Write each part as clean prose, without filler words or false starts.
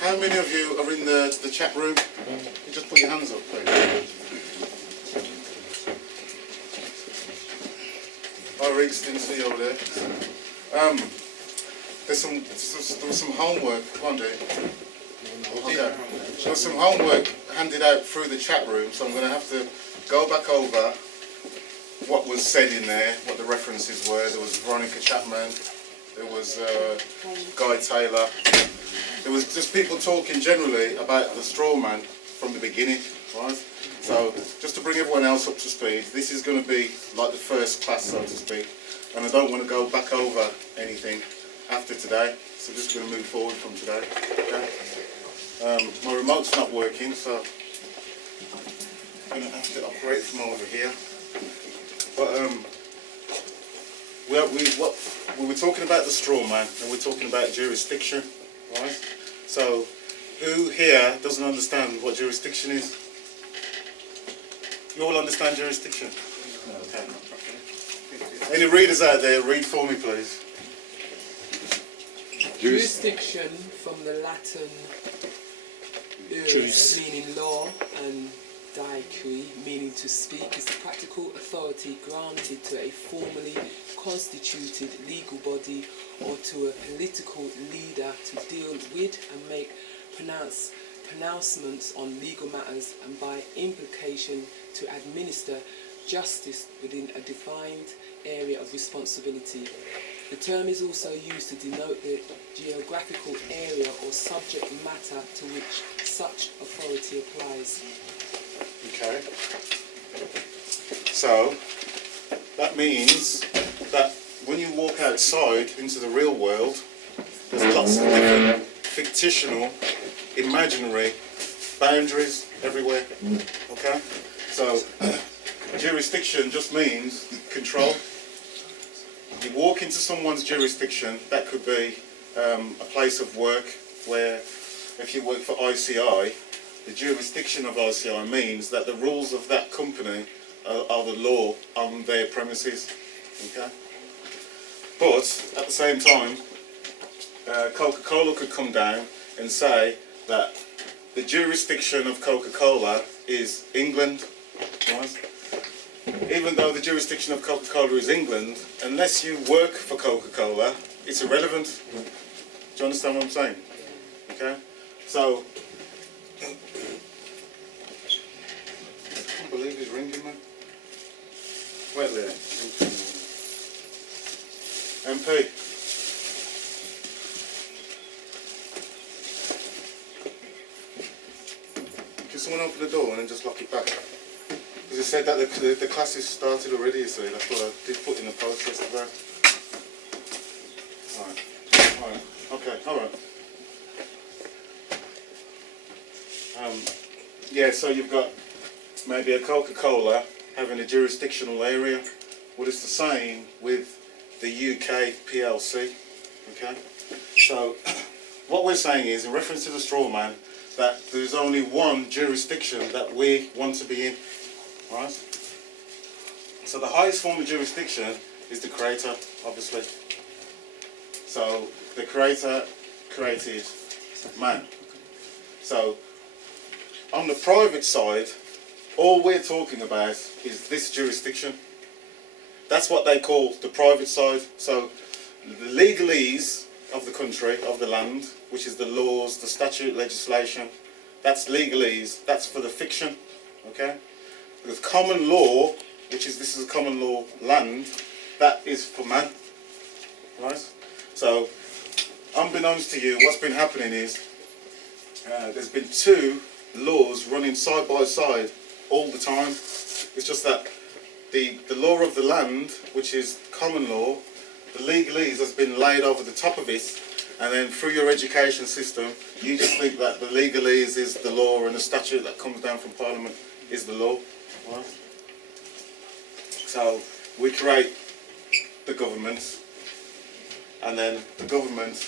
How many of you are in the chat room? You just put your hands up, please. Hi, Riggs, didn't see you over there. There was some homework. Come on, dude. Okay. There was some homework handed out through the chat room, so I'm going to have to go back over what was said in there, what the references were. There was Veronica Chapman, there was Guy Taylor. There was just people talking generally about the straw man from the beginning, right? So just to bring everyone else up to speed, this is going to be like the first class, so to speak, and I don't want to go back over anything after today, so just going to move forward from today. Okay? My remote's not working, so I'm going to have to operate from over here. But we were talking about the straw man, and we're talking about jurisdiction, right? So, who here doesn't understand what jurisdiction is? You all understand jurisdiction? Okay. Any readers out there, read for me, please. Jurisdiction from the Latin meaning law and dietary, meaning to speak, is the practical authority granted to a formally constituted legal body or to a political leader to deal with and make pronouncements on legal matters, and by implication to administer justice within a defined area of responsibility. The term is also used to denote the geographical area or subject matter to which such authority applies. Okay. So, that means that when you walk outside into the real world, there's lots of different fictional, imaginary boundaries everywhere. Okay? So, jurisdiction just means control. You walk into someone's jurisdiction, that could be a place of work where, if you work for ICI, the jurisdiction of ICI means that the rules of that company are the law on their premises. Okay? But at the same time, Coca-Cola could come down and say that the jurisdiction of Coca-Cola is England, right? Even though the jurisdiction of Coca-Cola is England, unless you work for Coca-Cola, it's irrelevant. Do you understand what I'm saying? Okay? So, I can't believe he's ringing me. Wait there. MP. Can someone open the door and then just lock it back? Because it said that the classes started already, you see. That's what I did put in the post yesterday. Alright. Okay, alright. Yeah, so you've got maybe a Coca-Cola having a jurisdictional area. Well, it's the same with the UK PLC. Okay? So, what we're saying is, in reference to the straw man, that there's only one jurisdiction that we want to be in. Right? So the highest form of jurisdiction is the creator, obviously. So the creator created man. So on the private side, all we're talking about is this jurisdiction. That's what they call the private side. So the legalese of the country, of the land, which is the laws, the statute, legislation, that's legalese, that's for the fiction, okay? Because common law, which is, this is a common law land, that is for man, right? So, unbeknownst to you, what's been happening is, there's been two laws running side by side all the time. It's just that the law of the land, which is common law, the legalese has been laid over the top of it, and then through your education system, you just think that the legalese is the law and the statute that comes down from Parliament is the law. Right? So we create the government, and then the government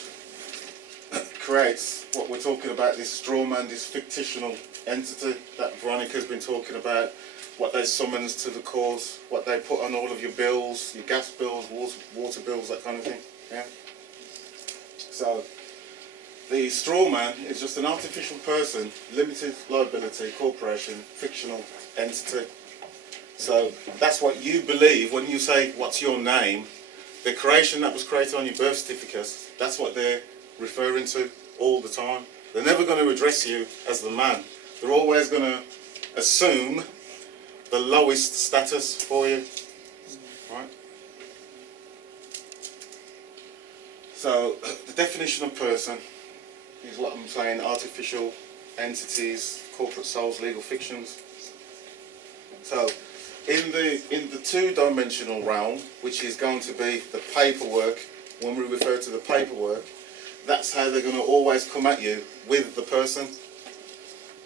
creates what we're talking about, this straw man, this fictional entity that Veronica's been talking about, what they summons to the court, what they put on all of your bills, your gas bills, water bills, that kind of thing. Yeah. So the straw man is just an artificial person, limited liability, corporation, fictional entity. So that's what you believe when you say, what's your name? The creation that was created on your birth certificate, that's what they're referring to all the time. They're never going to address you as the man. They're always going to assume the lowest status for you. Right? So the definition of person is what I'm saying, artificial entities, corporate souls, legal fictions. So in the two-dimensional realm, which is going to be the paperwork, when we refer to the paperwork, that's how they're going to always come at you with the person.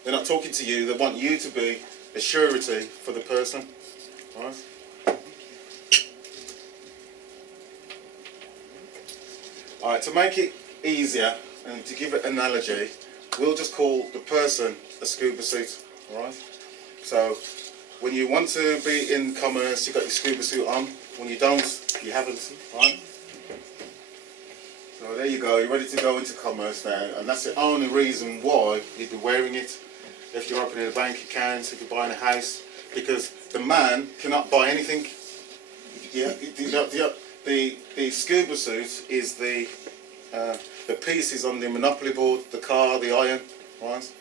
They're not talking to you, they want you to be a surety for the person. Right? Alright, to make it easier and to give it an analogy, we'll just call the person a scuba suit. Alright? So when you want to be in commerce, you've got your scuba suit on. When you don't, you haven't. Right? So there you go, you're ready to go into commerce now, and that's the only reason why you'd be wearing it. If you're opening a bank account, if you're buying a house, because the man cannot buy anything. Yeah, the scuba suit is the pieces on the monopoly board, the car, the iron, right?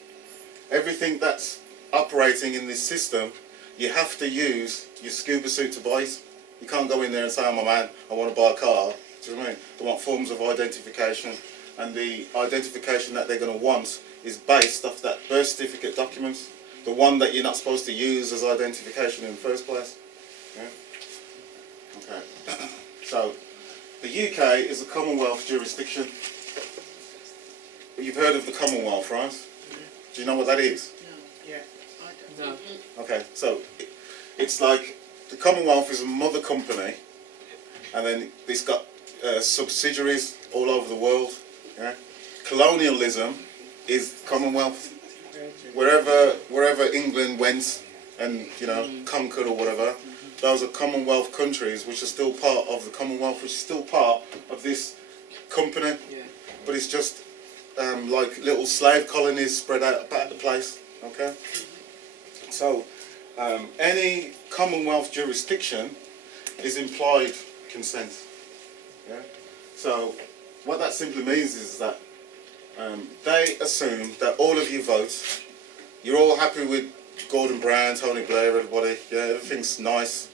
Everything that's operating in this system, you have to use your scuba suit to buy it. You can't go in there and say, I'm a man, I want to buy a car. Do you know what I mean? They want forms of identification, and the identification that they're going to want is based off that birth certificate document, the one that you're not supposed to use as identification in the first place. Yeah? Okay. So, the UK is a Commonwealth jurisdiction. You've heard of the Commonwealth, right? Do you know what that is? No. Yeah. I don't. No. Okay, so it's like the Commonwealth is a mother company, and then it's got subsidiaries all over the world. Yeah? Colonialism is Commonwealth. Wherever England went and conquered or whatever, those are Commonwealth countries which are still part of the Commonwealth, which is still part of this company. Yeah. But it's just like little slave colonies spread out about the place. Okay. So any Commonwealth jurisdiction is implied consent. Yeah. So what that simply means is that they assume that all of you vote. You're all happy with Gordon Brown, Tony Blair, everybody. Yeah, everything's nice.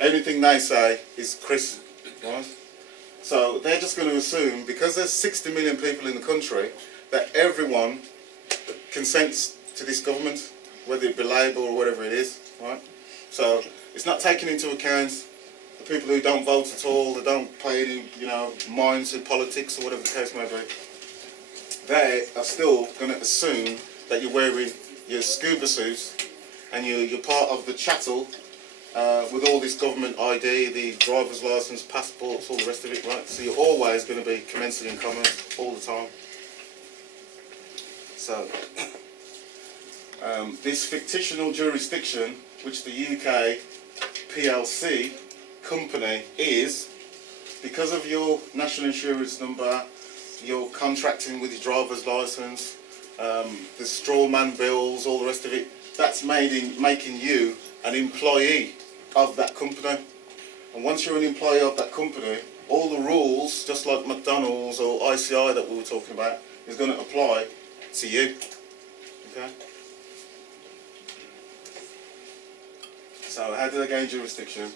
Anything they say is crisp, right? So they're just going to assume, because there's 60 million people in the country, that everyone consents to this government, whether it be Labour or whatever it is, right? So it's not taking into account the people who don't vote at all, they don't pay any, mind to politics or whatever the case may be. They are still going to assume that you're wearing your scuba suit and you're part of the chattel with all this government ID, the driver's license, passports, all the rest of it, right? So you're always going to be commensing in commerce all the time. So this fictional jurisdiction, which the UK PLC company is, because of your national insurance number, your contracting with your driver's license, the straw man bills, all the rest of it, that's making you an employee of that company. And once you're an employee of that company, all the rules, just like McDonald's or ICI that we were talking about, is going to apply to you. Okay? So how do they gain jurisdiction?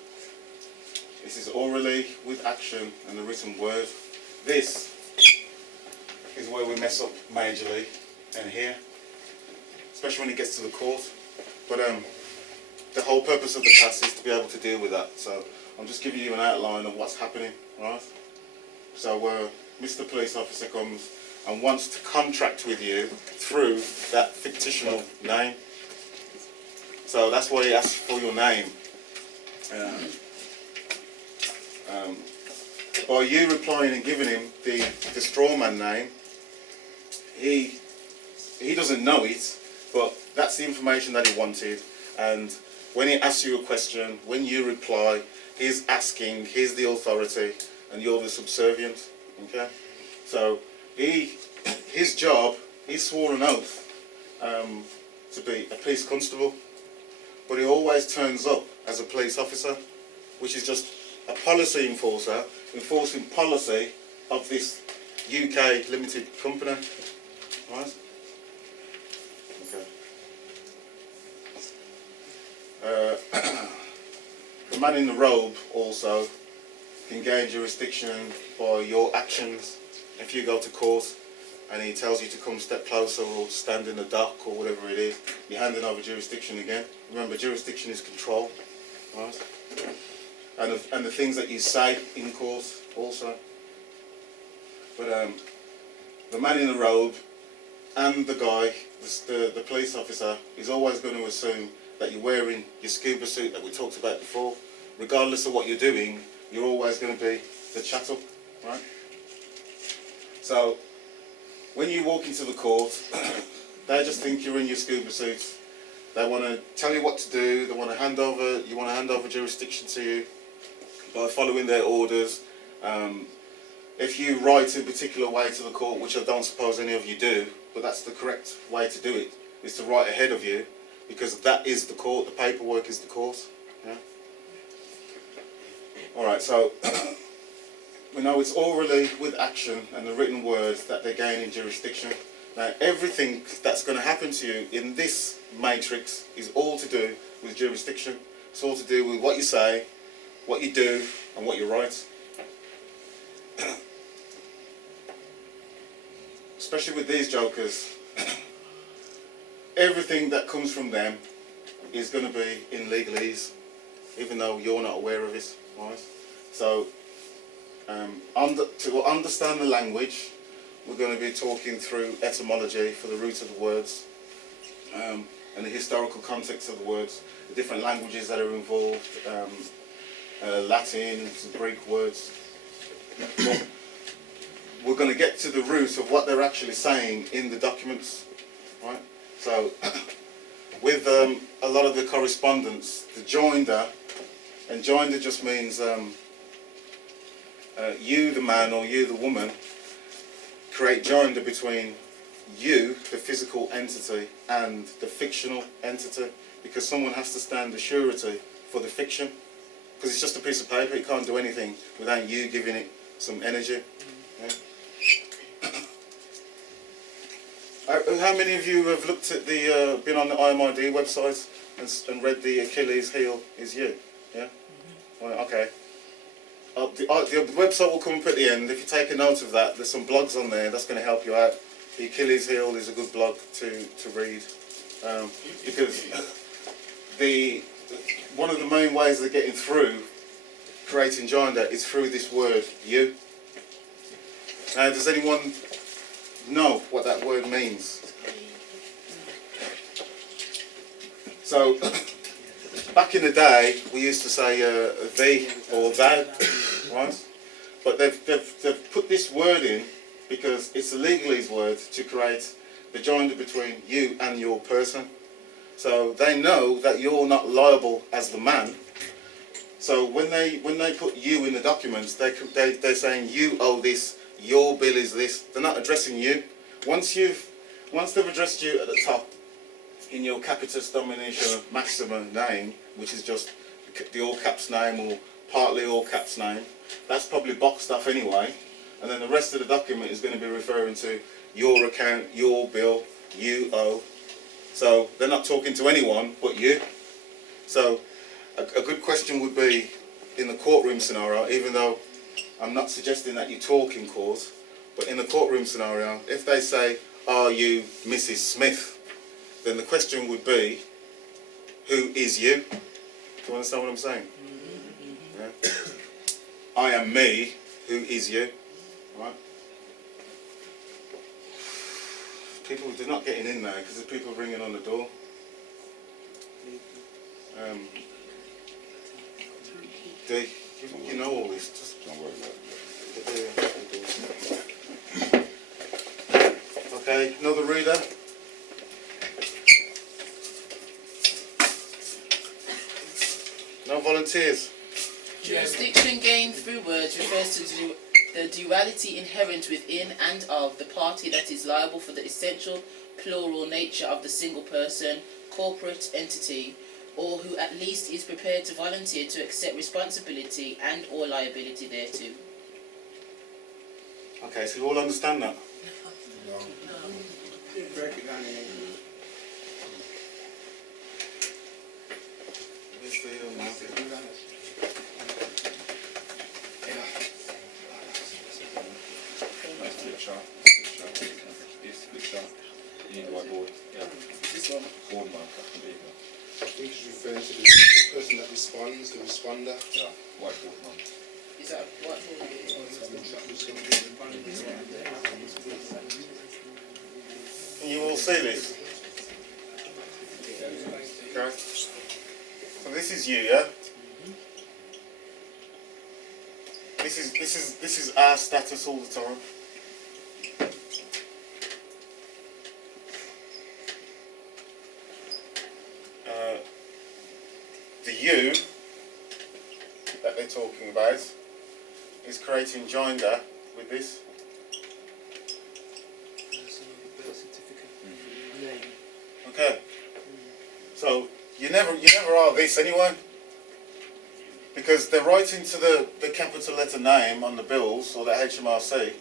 This is orally, with action, and the written word. This is where we mess up majorly, and here, especially when it gets to the court. But the whole purpose of the class is to be able to deal with that. So I'm just giving you an outline of what's happening, right? So Mr. Police Officer comes and wants to contract with you through that fictional name. So that's why he asks for your name. By you replying and giving him the strawman name, he doesn't know it, but that's the information that he wanted. And when he asks you a question, when you reply, he's asking, he's the authority, and you're the subservient. Okay? So his job, he swore an oath to be a police constable, but he always turns up as a police officer, which is just a policy enforcer, enforcing policy of this UK limited company, right? Okay. The man in the robe also can gain jurisdiction by your actions. If you go to court and he tells you to come step closer or stand in the dock or whatever it is, you're handing over jurisdiction again. Remember, jurisdiction is control, right? And the things that you say in court also. But the man in the robe and the guy, the police officer, is always going to assume that you're wearing your scuba suit that we talked about before. Regardless of what you're doing, you're always going to be the chattel, right? So, when you walk into the court, they just think you're in your scuba suit. They want to tell you what to do. They want to hand over jurisdiction to you by following their orders. If you write in a particular way to the court, which I don't suppose any of you do, but that's the correct way to do it, is to write ahead of you, because that is the court. The paperwork is the court. Yeah? All right. So. We know it's orally with action and the written words that they're gaining jurisdiction. Now, everything that's going to happen to you in this matrix is all to do with jurisdiction. It's all to do with what you say, what you do, and what you write. Especially with these jokers, everything that comes from them is going to be in legalese, even though you're not aware of it, right? So, to understand the language, we're going to be talking through etymology for the root of the words, and the historical context of the words, the different languages that are involved, Latin, some Greek words. We're going to get to the root of what they're actually saying in the documents, right? So, with a lot of the correspondence, the joinder, and joinder just means you, the man, or you, the woman, create joinder between you, the physical entity, and the fictional entity, because someone has to stand the surety for the fiction, because it's just a piece of paper. It can't do anything without you giving it some energy. Yeah? How many of you have looked at the, been on the IMID website and read the Achilles heel is you? Yeah? Right, okay. The website will come up at the end. If you take a note of that, there's some blogs on there that's going to help you out. The Achilles heel is a good blog to read, because one of the main ways they're getting through creating joinder is through this word, you. Now, does anyone know what that word means? So, back in the day, we used to say thee or thou, right? But they've put this word in because it's a legalese word to create the joinder between you and your person. So they know that you're not liable as the man. So when they put you in the documents, they're saying you owe this, your bill is this. They're not addressing you. Once they've addressed you at the top in your capitis dominatio maxima name, which is just the all caps name or partly all caps name, that's probably boxed off anyway. And then the rest of the document is going to be referring to your account, your bill, you owe. So they're not talking to anyone but you. So a good question would be, in the courtroom scenario, even though I'm not suggesting that you talk in court, but in the courtroom scenario, if they say, are you Mrs. Smith? Then the question would be, who is you? Do you understand what I'm saying? Yeah? I am me, who is you? Right? People, they're not getting in there because there's people ringing on the door. You know all this, just don't worry about it. Okay, another reader. No volunteers. Jurisdiction gained through words refers to the duality inherent within and of the party that is liable for the essential plural nature of the single person, corporate entity, or who at least is prepared to volunteer to accept responsibility and or liability thereto. Okay, so you all understand that? Break it down in English. Where's the market? Nice flip chart. It's flip chart. You need whiteboard. Yeah. This one. Board marker. There you go. I think it's referring to the person that responds, the responder. Yeah. Whiteboard marker. Is that what? Can you all see this? Okay. So this is you, yeah? This is our status all the time. The you that they're talking about is creating joinder with this. Personal birth certificate. Name. Okay. So you never are this anyway. Because they're writing to the capital letter name on the bills or the HMRC,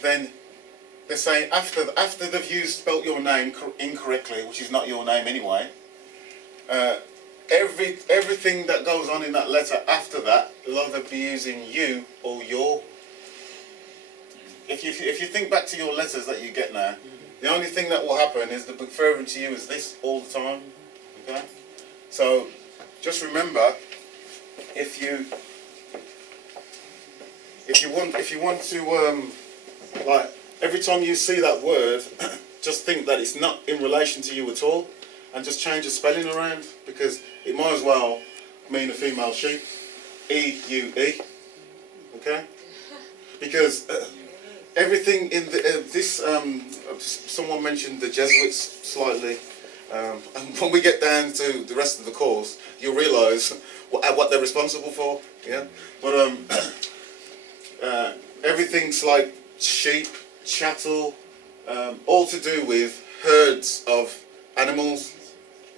then they're saying after they've spelt your name incorrectly, which is not your name anyway, everything that goes on in that letter after that, they'll either be using you or your. If you think back to your letters that you get now, the only thing that will happen is they'll be referring to you as this all the time. Okay? So just remember, if you want to like every time you see that word, just think that it's not in relation to you at all, and just change the spelling around, because it might as well mean a female sheep. E-U-E. Okay? Because everything in this someone mentioned the Jesuits slightly, and when we get down to the rest of the course, you'll realise what they're responsible for. Yeah, but everything's like sheep, chattel, all to do with herds of animals.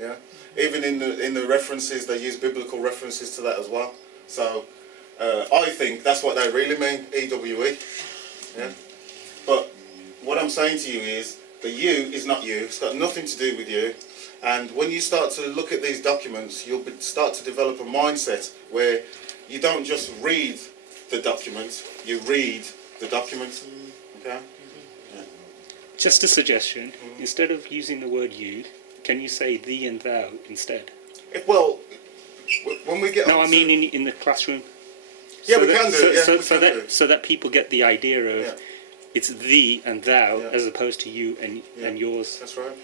Yeah, even in the references they use biblical references to that as well. So I think that's what they really mean, EWE. Yeah, but what I'm saying to you is the you is not you. It's got nothing to do with you. And when you start to look at these documents, you'll start to develop a mindset where you don't just read the document, you read the document. Okay? Yeah. Just a suggestion. Instead of using the word you, can you say thee and thou instead? Well, when we get No, on I mean in the classroom. Yeah, So we that- can do. so- Yeah, so- we so can that do. so that people get the idea of Yeah. it's thee and thou Yeah. as opposed to you and yours. That's right.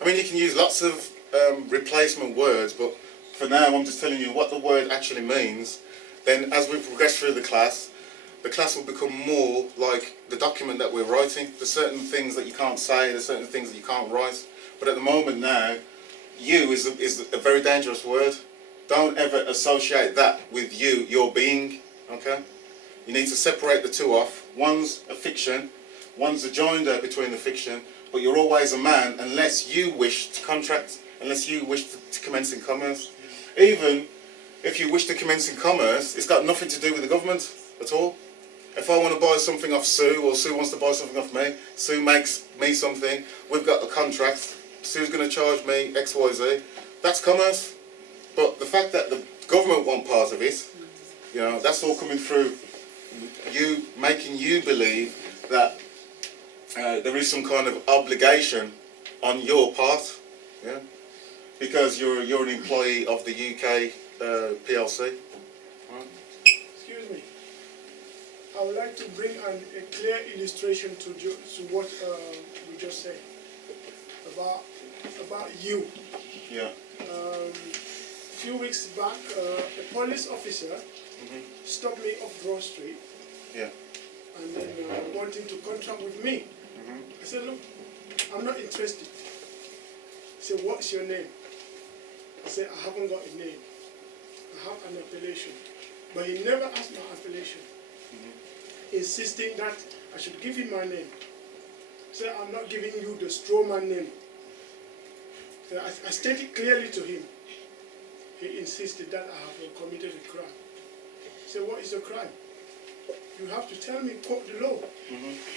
I mean, you can use lots of replacement words, but for now I'm just telling you what the word actually means. Then as we progress through the class will become more like the document that we're writing. There's certain things that you can't say, there's certain things that you can't write. But at the moment now, you is a very dangerous word. Don't ever associate that with you, your being, okay? You need to separate the two off. One's a fiction, one's a joinder between the fiction, but you're always a man unless you wish to contract, unless you wish to commence in commerce. Even if you wish to commence in commerce, it's got nothing to do with the government at all. If I want to buy something off Sue, or Sue wants to buy something off me, Sue makes me something, we've got a contract, Sue's going to charge me X, Y, Z, that's commerce. But the fact that the government want part of it, you know, that's all coming through you, making you believe that there is some kind of obligation on your part, yeah, because you're an employee of the UK PLC. Right. Excuse me. I would like to bring a clear illustration to what we just said about you. Yeah. A few weeks back, a police officer stopped me off Broad Street. Yeah. And then wanting to contract with me. I said, look, I'm not interested. He said, what's your name? I said, I haven't got a name. I have an appellation. But he never asked my appellation. insisting that I should give him my name. Say, I'm not giving you the straw man name. So I stated clearly to him. He insisted that I have committed a crime. So what is the crime? You have to tell me, quote the law.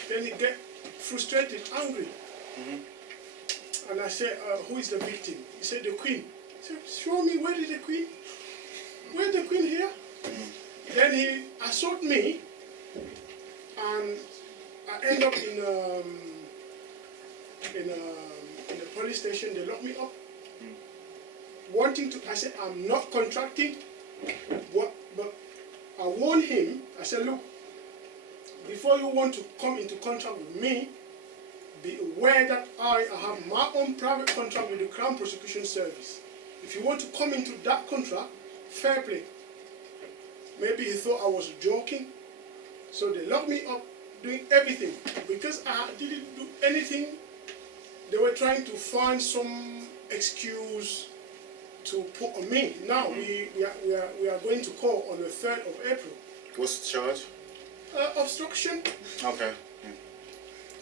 Then he get frustrated, angry. And I said, who is the victim? He said, the queen. I said, show me, where is the queen? Where's the queen here? Then he assaulted me, and I end up in a police station. They locked me up. Wanting to, I said, I'm not contracting. But I warned him. I said, look, before you want to come into contract with me, be aware that I have my own private contract with the Crown Prosecution Service. If you want to come into that contract, fair play. Maybe he thought I was joking, so they locked me up doing everything. Because I didn't do anything, they were trying to find some excuse to put on me. Now we are going to court on the 3rd of April. What's the charge? Obstruction. Okay.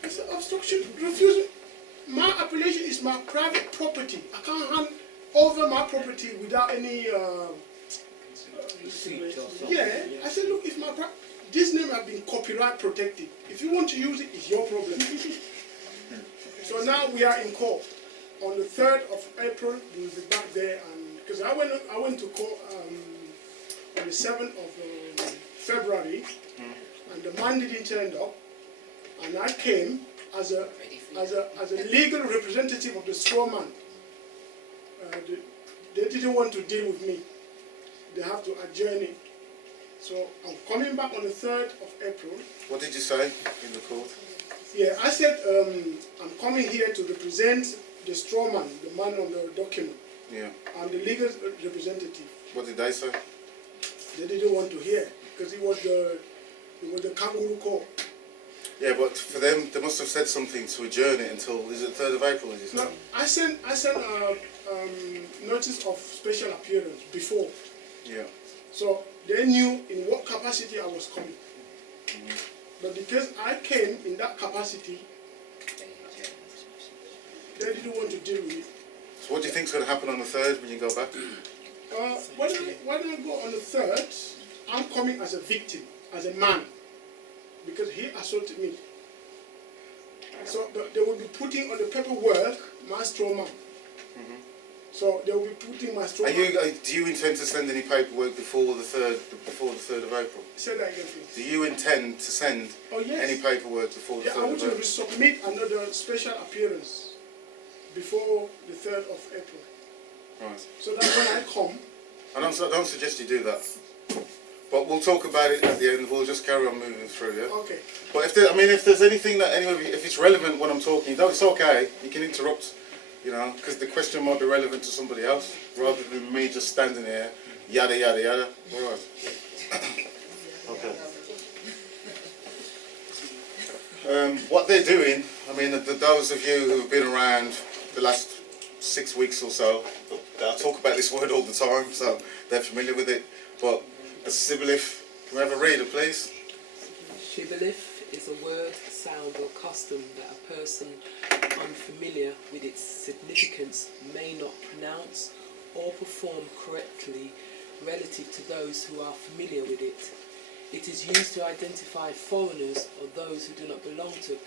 It's an obstruction, refusal. My appellation is my private property. I can't hand over my property without any. Yeah, I said, look, if this name has been copyright protected. If you want to use it, it's your problem. So now we are in court. On the 3rd of April, we will be back there, and because I went to court on the 7th of February, and the man didn't turn up. And I came as a legal representative of the straw man. They didn't want to deal with me. They have to adjourn it. So I'm coming back on the 3rd of April. What did you say in the court? Yeah, I said I'm coming here to represent the straw man, the man on the document. Yeah. I'm the legal representative. What did they say? They didn't want to hear because it was the kangaroo court. Yeah, but for them, they must have said something to adjourn it until, is it 3rd of April, as you No, said? I sent notice of special appearance before. Yeah. So they knew in what capacity I was coming. But because I came in that capacity, they didn't want to deal with it. So what do you think's going to happen on the 3rd when you go back? When I go on the 3rd, I'm coming as a victim, as a man, because he assaulted me. So they will be putting on the paperwork my straw man. So they will be putting my straw man. Do you intend to send any paperwork before the 3rd of April? Say that again, please. Do you intend to send any paperwork before the 3rd I want of to April? resubmit another special appearance before the 3rd of April. Right. So that when I come, I don't suggest you do that. But we'll talk about it at the end. We'll just carry on moving through, yeah? okay. But if there's anything that if it's relevant when I'm talking, it's okay. You can interrupt, because the question might be relevant to somebody else, rather than me just standing here, yada yada yada. All right. Okay. What they're doing, those of you who have been around the last 6 weeks or so, I talk about this word all the time, so they're familiar with it. But a shibboleth, can we have a reader, please? Shibboleth is a word, sound or custom that a person unfamiliar with its significance may not pronounce or perform correctly relative to those who are familiar with it. It is used to identify foreigners or those who do not belong to a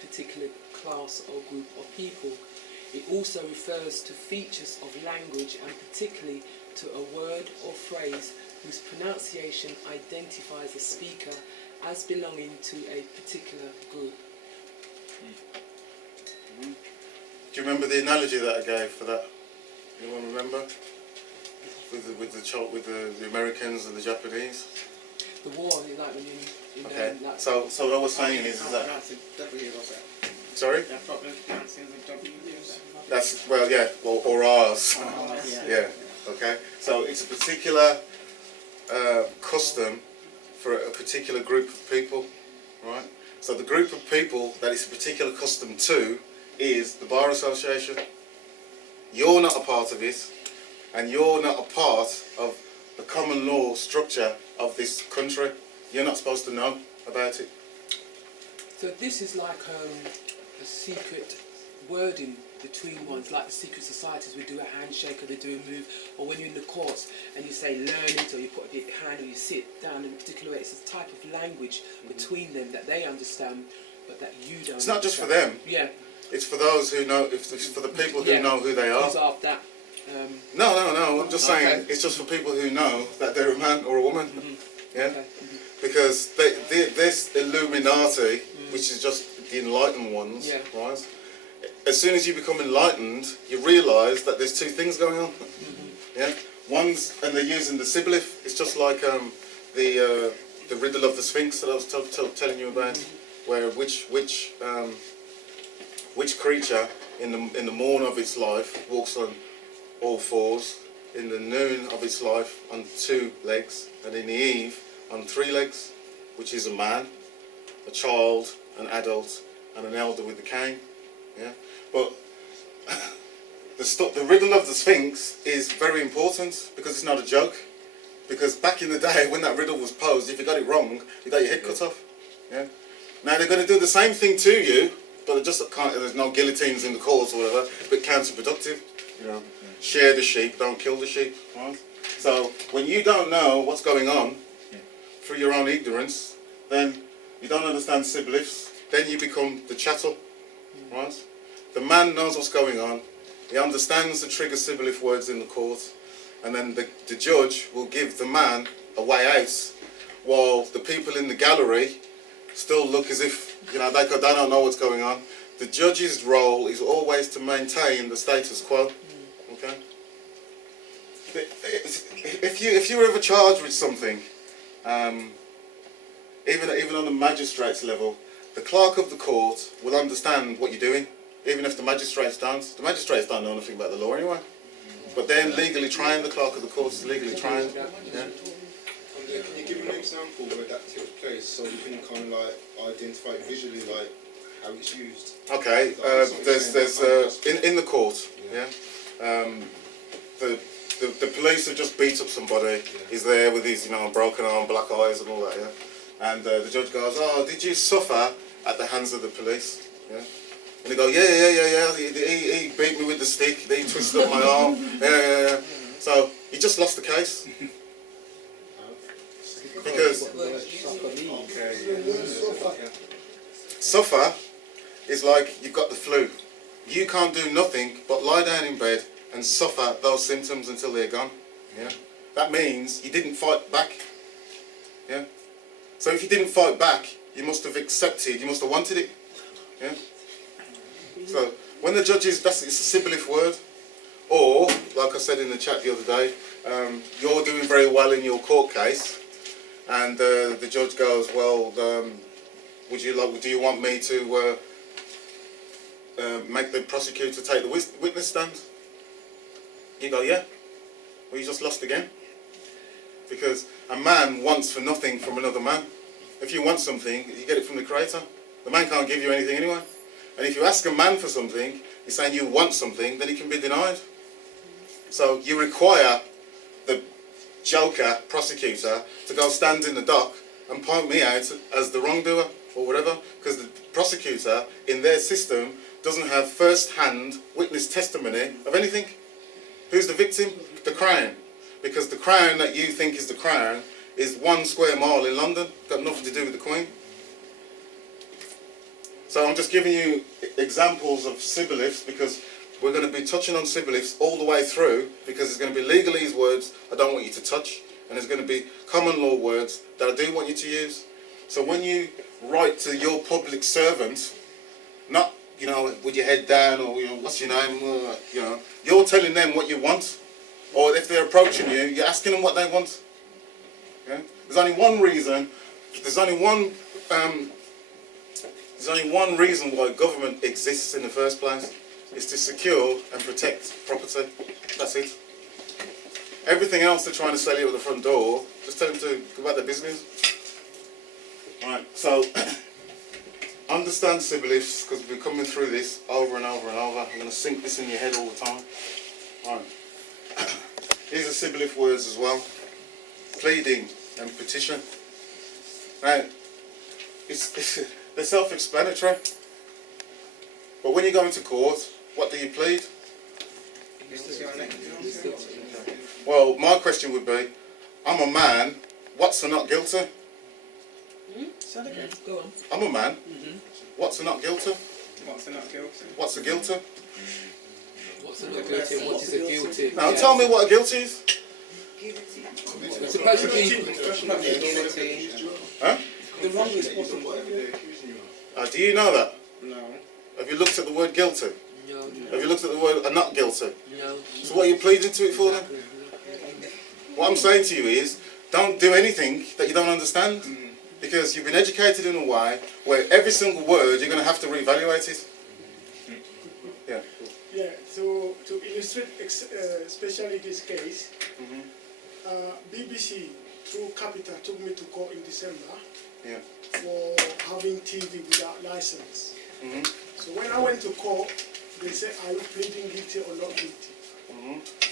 particular class or group of people. It also refers to features of language and particularly to a word or phrase whose pronunciation identifies a speaker as belonging to a particular group. Do you remember the analogy that I gave for that? Anyone remember? With the Americans and the Japanese? The war, like when you Okay. like, So what I was saying is that. That's a W, was it? Sorry? That probably pronounces a W, was it? That's or ours. Yeah. Okay. So it's a particular custom for a particular group of people, right? So the group of people that it's a particular custom to is the Bar Association. You're not a part of it, and you're not a part of the common law structure of this country. You're not supposed to know about it. So this is like a secret wording between ones, like the secret societies would do a handshake or they do a move, or when you're in the courts and you say learn it, or you put your hand, or you sit down in a particular way. It's a type of language between them that they understand, but that you don't. It's not just for understand. them. Yeah. It's for those who know. It's for the people who know who they are. Because of that. No. I'm just saying Okay. it's just for people who know that they're a man or a woman. Yeah. Okay. Because this Illuminati, which is just the enlightened ones, right? As soon as you become enlightened, you realise that there's two things going on. Yeah. One's, and they're using the Shibboleth. It's just like the riddle of the Sphinx that I was telling you about, where which creature in the morn of its life walks on all fours, in the noon of its life on 2 legs, and in the eve on 3 legs, which is a man, a child, an adult, and an elder with a cane. Yeah, but the riddle of the Sphinx is very important because it's not a joke. Because back in the day when that riddle was posed, if you got it wrong, you got your head cut off. Yeah. Now they're going to do the same thing to you, but it just can't. There's no guillotines in the courts or whatever. But counterproductive. You know, share the sheep, don't kill the sheep. Right? So when you don't know what's going on through your own ignorance, then you don't understand Shibboleths. Then you become the chattel. Right? The man knows what's going on. He understands the trigger Shibboleth words in the court, and then the judge will give the man a way out, while the people in the gallery still look as if they don't know what's going on. The judge's role is always to maintain the status quo. Okay. If you're ever charged with something, even on the magistrate's level, the clerk of the court will understand what you're doing, even if the magistrates don't. The magistrates don't know anything about the law anyway. But they're legally trained, the clerk of the court is legally trained. Yeah. Can you give me an example where that takes place so we can kind of like identify visually like how it's used? Okay, there's in the court, the police have just beat up somebody. He's there with his broken arm, black eyes and all that, yeah. And the judge goes, "Oh, did you suffer at the hands of the police?" Yeah. And they go, yeah. He beat me with the stick. He twisted up my arm. Yeah. So he just lost the case. Because suffer is like you've got the flu. You can't do nothing but lie down in bed and suffer those symptoms until they're gone. Yeah. That means you didn't fight back. Yeah. So if you didn't fight back, you must have accepted. You must have wanted it. Yeah. So when the judge is, it's a Shibboleth word, or like I said in the chat the other day, you're doing very well in your court case, and the judge goes, "Well, do you want me to make the prosecutor take the witness stand?" You go, "Yeah." Well, you just lost again, because a man wants for nothing from another man. If you want something, you get it from the Creator. The man can't give you anything anyway. And if you ask a man for something, you're saying you want something, then it can be denied. So you require the joker prosecutor to go stand in the dock and point me out as the wrongdoer or whatever, because the prosecutor in their system doesn't have first-hand witness testimony of anything. Who's the victim? The Crown. Because the Crown that you think is the Crown is 1 square mile in London, got nothing to do with the Queen. So I'm just giving you examples of Shibboleths because we're going to be touching on Shibboleths all the way through, because there's going to be legalese words I don't want you to touch, and there's going to be common law words that I do want you to use. So when you write to your public servant, not with your head down or what's your name, you're telling them what you want, or if they're approaching you, you're asking them what they want. Okay? There's only one reason. There's only one reason why government exists in the first place. It's to secure and protect property. That's it. Everything else they're trying to sell you at the front door, just tell them to go about their business. Right, so understand Shibboleths, because we're coming through this over and over and over. I'm going to sink this in your head all the time. Right. These are Shibboleth words as well. Pleading and petition. Right. they're self-explanatory. But when you go into court, what do you plead? Well, my question would be, I'm a man, what's a not guilty? Go on. I'm a man, what's a not guilty? What's a not guilty? What's a guilty? What's a not guilty and what is a guilty? Now tell me what a guilty is. It's supposed to be Not guilty. Huh? the wrongest possible. Do you know that? No. Have you looked at the word guilty? No, Have you looked at the word not guilty? no. So what are you pleading to it for then? What I'm saying to you is, don't do anything that you don't understand. Because you've been educated in a way where every single word you're going to have to reevaluate it. Yeah. Yeah, so to illustrate especially this case, BBC through Capita took me to court in December Yeah. for having TV without license. Mhm. So when I went to court, they said, are you pleading guilty or not guilty?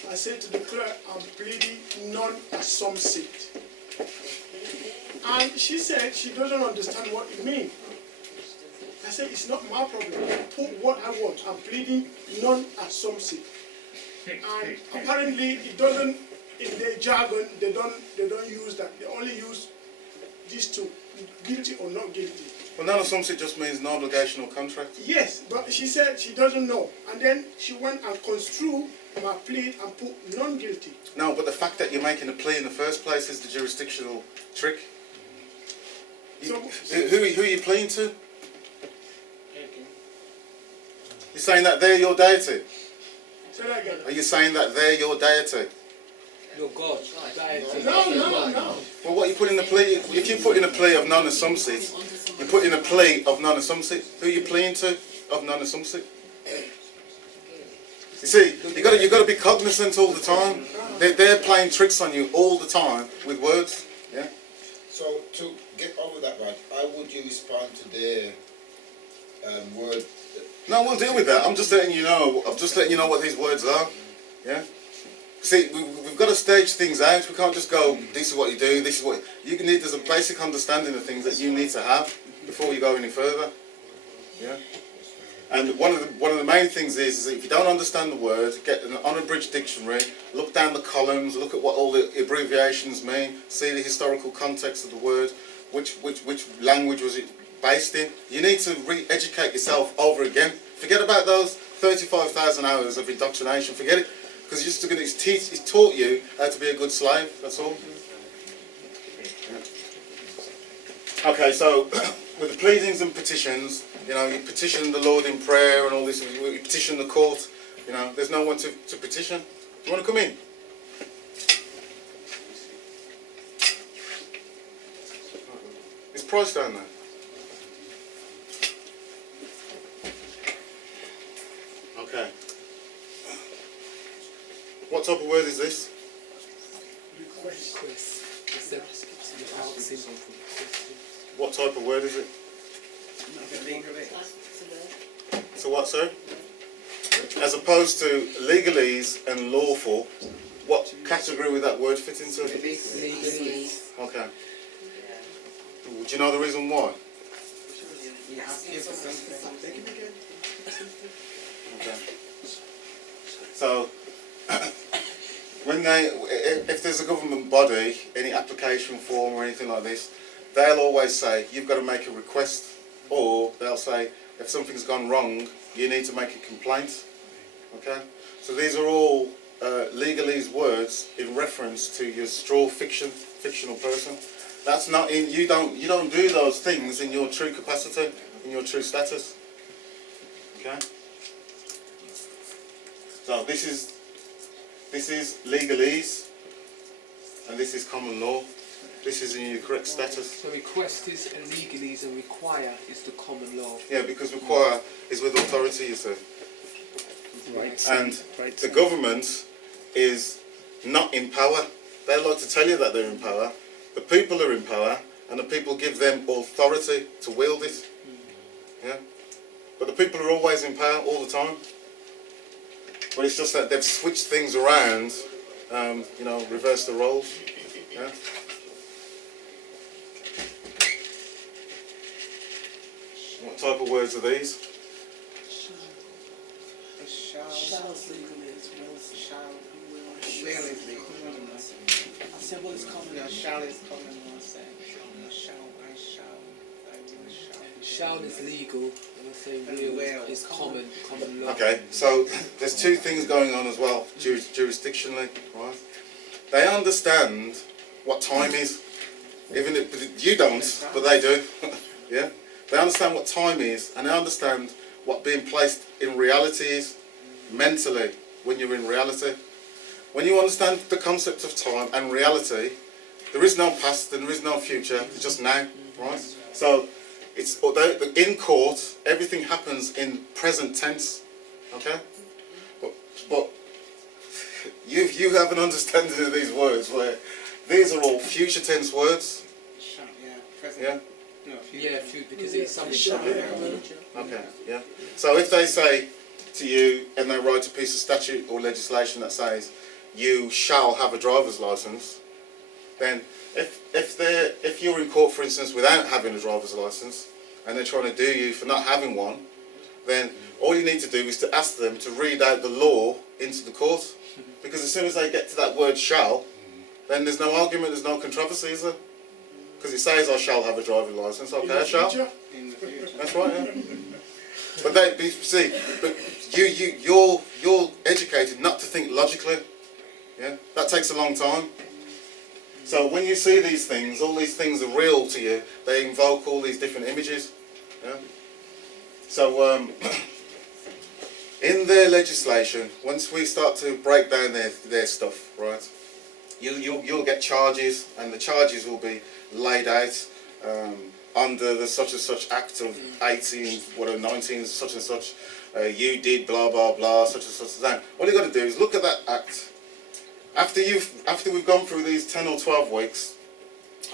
I said to the clerk, I'm pleading non-assumpsit. And she said she doesn't understand what it means. I said, it's not my problem. Put what I want. I'm pleading non-assumpsit. And apparently it doesn't, in their jargon, they don't use that. They only use these two, guilty or not guilty. Well, non-assumpsit just means no obligation or contract. Yes, but she said she doesn't know. And then she went and construed my plea and put non-guilty. No, but the fact that you're making a plea in the first place is the jurisdictional trick. So, Who are you pleading to? You're saying that they're your deity? say that again. Are you saying that they're your deity? Your God. No. Well, what you put in the plea, if you put in a plea of non-assumpsit, you put in a plea of non-assumpsit. Who are you pleading to of non-assumpsit? You see, you got to be cognizant all the time. They're playing tricks on you all the time with words. Yeah. So to get over that, right, how would you respond to their word? No, we'll deal with that. I'm just letting you know. I'm just letting you know what these words are. Yeah. See, we've got to stage things out. We can't just go, this is what you do, this is what you need. There's a basic understanding of things that you need to have before you go any further. Yeah. And one of the main things is that if you don't understand the word, get an unabridged dictionary, look down the columns, look at what all the abbreviations mean, see the historical context of the word, which language was it based in. You need to re-educate yourself over again. Forget about those 35,000 hours of indoctrination. Forget it, because it's taught you how to be a good slave. That's all. Yeah. Okay, so with the pleadings and petitions, you know, you petition the Lord in prayer and all this. You petition the court. You know, there's no one to petition. Do you want to come in? Is Price down there? Okay. What type of word is this? Request. It's the asking. What type of word is it? So what, sir? As opposed to legalese and lawful, what category would that word fit into? Legalise. Okay. Do you know the reason why? You asking for something. Okay. So, if there's a government body, any application form or anything like this, they'll always say, you've got to make a request, or they'll say, if something's gone wrong, you need to make a complaint. Okay? So these are all legalese words in reference to your straw fictional person. That's not in, you don't do those things in your true capacity, in your true status. Okay? So this is legalese, and this is common law. This is in your correct status. So request is a legalese and require is the common law. Yeah, because require is with authority, you see. Rights And rights the government is not in power. They like to tell you that they're in power. The people are in power, and the people give them authority to wield it. Yeah? But the people are always in power all the time. But it's just that they've switched things around, you know, reversed the roles. Yeah? What type of words are these? Shall's legal is Will is legal. I said, well, it's common. No, shall is common. I say. No, shall, I shall, I will, shall. Shall is legal, and I say And will will. is common law. Okay, so there's two things going on as well, jurisdictionally, right? They understand what time is, even if you don't, but they do. Yeah, they understand what time is, and they understand what being placed in reality is, mentally, when you're in reality. When you understand the concept of time and reality, there is no past and there is no future, it's just now, right? So, it's in court, everything happens in present tense, okay? But you have an understanding of these words where these are all future tense words, Shall, yeah. Present. yeah? No, future. Yeah, because it's something Shall, shall. yeah. Okay, yeah. So if they say to you, and they write a piece of statute or legislation that says, you shall have a driver's license, then if you're in court, for instance, without having a driver's license, and they're trying to do you for not having one, then all you need to do is to ask them to read out the law into the court, because as soon as they get to that word shall, then there's no argument, there's no controversy, is there? Because it says I shall have a driving license, In okay, the I shall. future, In the future. That's right, yeah. But you're educated not to think logically. Yeah, that takes a long time. So when you see these things, all these things are real to you. They invoke all these different images. Yeah. So in their legislation, once we start to break down their stuff, right? You'll get charges, and the charges will be laid out under the such and such Act of 19, such and such. You did blah blah blah, such and such. Now, all you got to do is look at that act. After we've gone through these 10 or 12 weeks,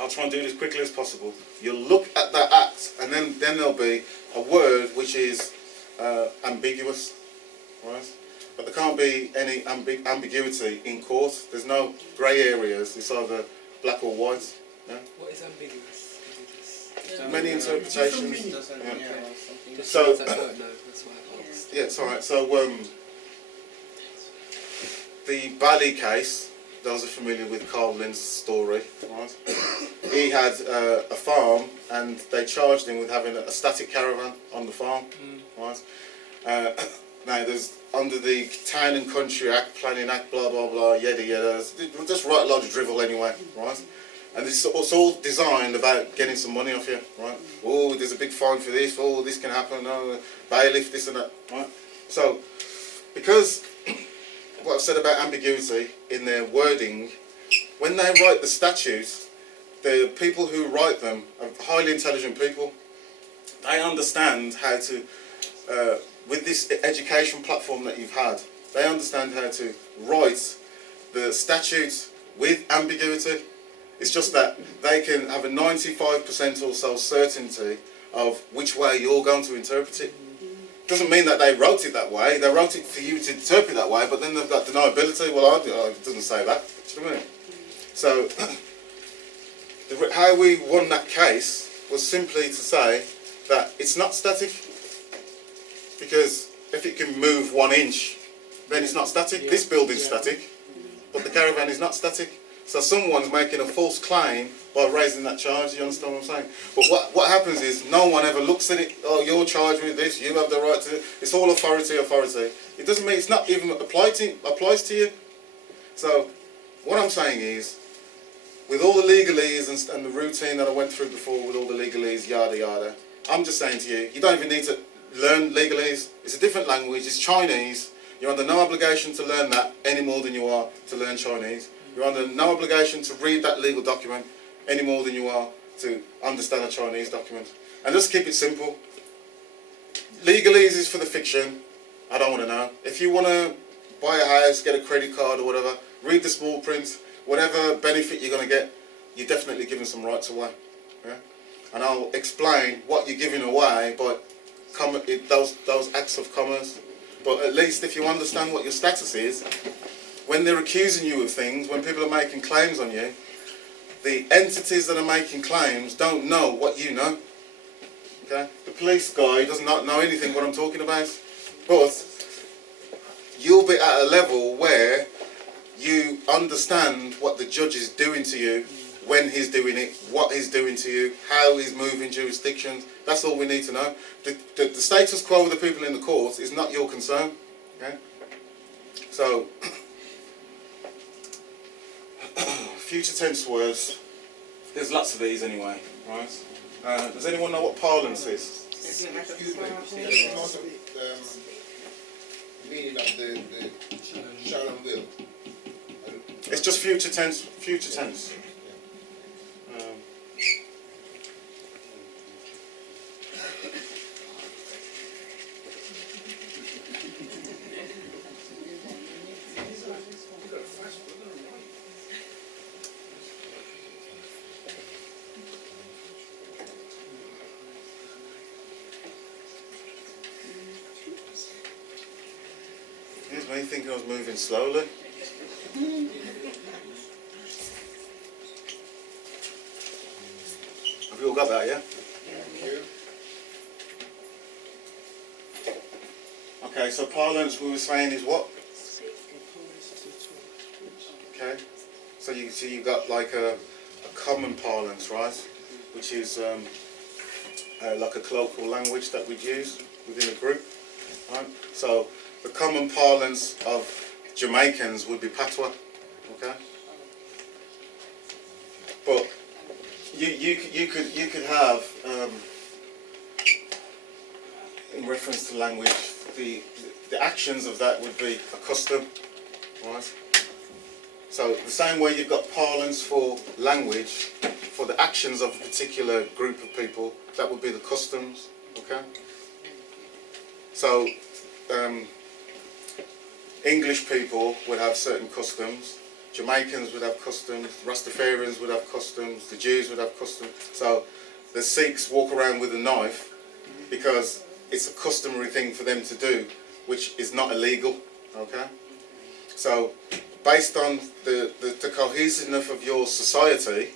I'll try and do this quickly as possible. You'll look at that act, and then there'll be a word which is ambiguous, right? But there can't be any ambiguity in court. There's no grey areas. It's either black or white. Yeah? What is ambiguous? Many interpretations. Doesn't, Yeah. yeah, something. Just So- because I don't know, that's why I asked. Yeah, it's alright. So, the Bali case, those are familiar with Colin's story, right? He had a farm, and they charged him with having a static caravan on the farm, right? Now, there's under the Town and Country Act, Planning Act, blah blah blah, yada yada. Just write a lot of drivel anyway, right? And it's all designed about getting some money off you, right? Oh, there's a big fine for this. Oh, this can happen. Oh, bailiff, this and that, right? So, because what I've said about ambiguity in their wording, when they write the statutes, the people who write them are highly intelligent people. They understand how to, with this education platform that you've had, they understand how to write the statutes with ambiguity. It's just that they can have a 95% or so certainty of which way you're going to interpret it. Doesn't mean that they wrote it that way. They wrote it for you to interpret that way, but then they've got deniability. Well, it doesn't say that. Do you know what I mean? So, how we won that case was simply to say that it's not static, because if it can move 1 inch, then it's not static. This building's static, but the caravan is not static. So someone's making a false claim by raising that charge. You understand what I'm saying? But what happens is no one ever looks at it. Oh, you're charged with this. You have the right to. It's all authority. It doesn't mean it's not even applies to you. So what I'm saying is, with all the legalese and the routine that I went through before, with all the legalese, yada yada, I'm just saying to you, you don't even need to learn legalese. It's a different language. It's Chinese. You're under no obligation to learn that any more than you are to learn Chinese. You're under no obligation to read that legal document any more than you are to understand a Chinese document. And just keep it simple. Legalese is for the fiction. I don't want to know. If you want to buy a house, get a credit card or whatever, read the small print. Whatever benefit you're going to get, you're definitely giving some rights away. Yeah? And I'll explain what you're giving away by those acts of commerce. But at least if you understand what your status is, when they're accusing you of things, when people are making claims on you, the entities that are making claims don't know what you know. Okay? The police guy does not know anything what I'm talking about. But you'll be at a level where you understand what the judge is doing to you, when he's doing it, what he's doing to you, how he's moving jurisdictions. That's all we need to know. The status quo of the people in the court is not your concern. Okay? So, future tense words. There's lots of these anyway, right? Does anyone know what parlance is? Excuse me, meaning of the shall and will. It's just future tense. Future tense. Here's me thinking I was moving slowly. Have you all got that, yeah? Okay, so parlance we were saying is what? Okay, so you got like a common parlance, right? Which is like a colloquial language that we'd use within a group, right? So the common parlance of Jamaicans would be patois, okay? But you could have in reference to language, the actions of that would be a custom, right? So the same way you've got parlance for language, for the actions of a particular group of people, that would be the customs, okay? So English people would have certain customs, Jamaicans would have customs, Rastafarians would have customs, the Jews would have customs. So the Sikhs walk around with a knife because it's a customary thing for them to do, which is not illegal, okay? So based on the cohesiveness of your society,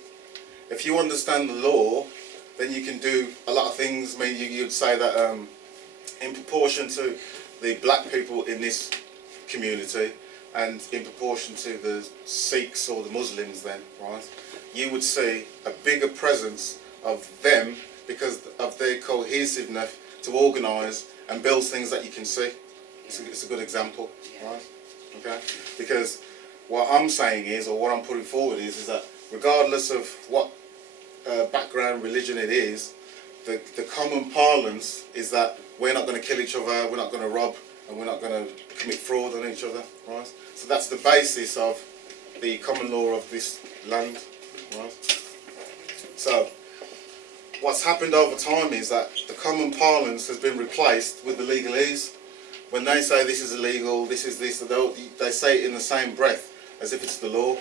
if you understand the law, then you can do a lot of things. I mean, you'd say that in proportion to the black people in this community and in proportion to the Sikhs or the Muslims then, right, you would see a bigger presence of them because of their cohesiveness to organise and build things that you can see. It's a good example, right? Okay? Because what I'm saying is, or what I'm putting forward is that regardless of what background religion it is, the common parlance is that we're not going to kill each other, we're not going to rob, and we're not going to commit fraud on each other, right? So that's the basis of the common law of this land, right? So what's happened over time is that the common parlance has been replaced with the legalese. When they say this is illegal, this is this, they say it in the same breath as if it's the law,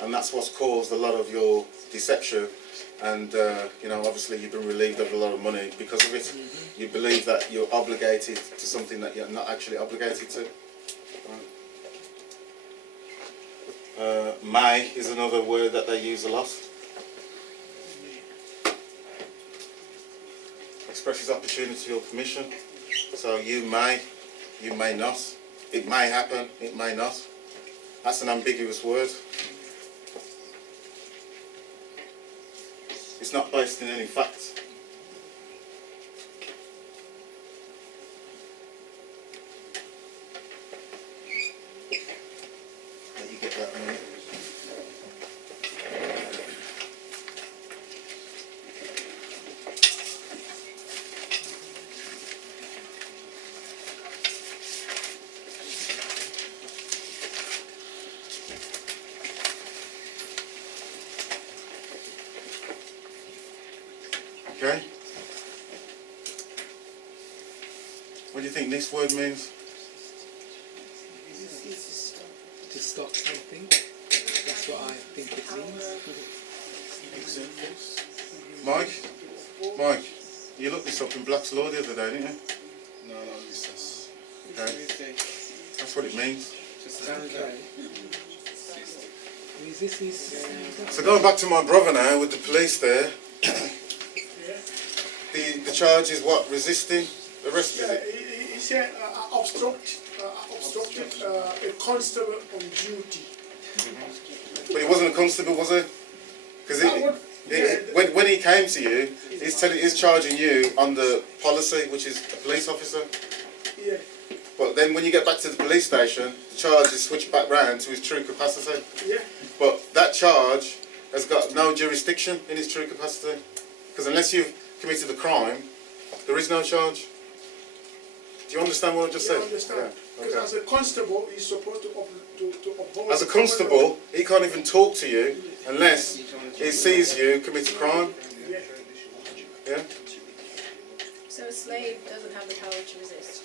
and that's what's caused a lot of your deception. And you know, obviously you've been relieved of a lot of money because of it. You believe that you're obligated to something that you're not actually obligated to. Right. May is another word that they use a lot. Expresses opportunity or permission. So you may not. It may happen, it may not. That's an ambiguous word. It's not based in any facts. Let you get that in a minute. Okay. What do you think this word means? To stop something. That's what I think it means. Mike, you looked this up in Black's Law the other day, didn't you? No, this. Okay. That's what it means. Okay. This is So going back to my brother now with the police there, the charge is what? Resisting arrest, is Yeah, it? he said obstructed a constable on duty. But he wasn't a constable, was he? Because when he came to you, he's charging you under policy, which is a police officer. Yeah, But then when you get back to the police station, the charge is switched back round to his true capacity. yeah. But that charge has got no jurisdiction in his true capacity. Because unless you've committed a crime, there is no charge. Do you understand what I just I said? understand. Yeah, Because okay. as a constable, he's supposed to uphold. As a constable, he can't even talk to you unless he sees you commit a crime. Yeah. Yeah? So a slave doesn't have the power to resist.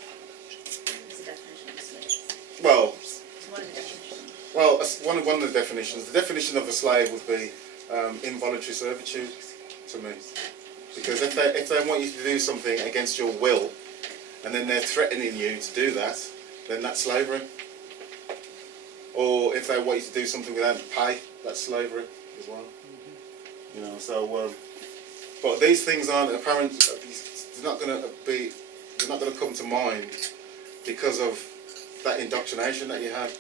Is the definition of a slave. Well, It's one of the definitions. well, that's one of the definitions. The definition of a slave would be involuntary servitude to me. Because if they want you to do something against your will, and then they're threatening you to do that, then that's slavery. Or if they want you to do something without pay, that's slavery as well. You know, so but these things aren't apparent. They're not going to come to mind because of that indoctrination that you have.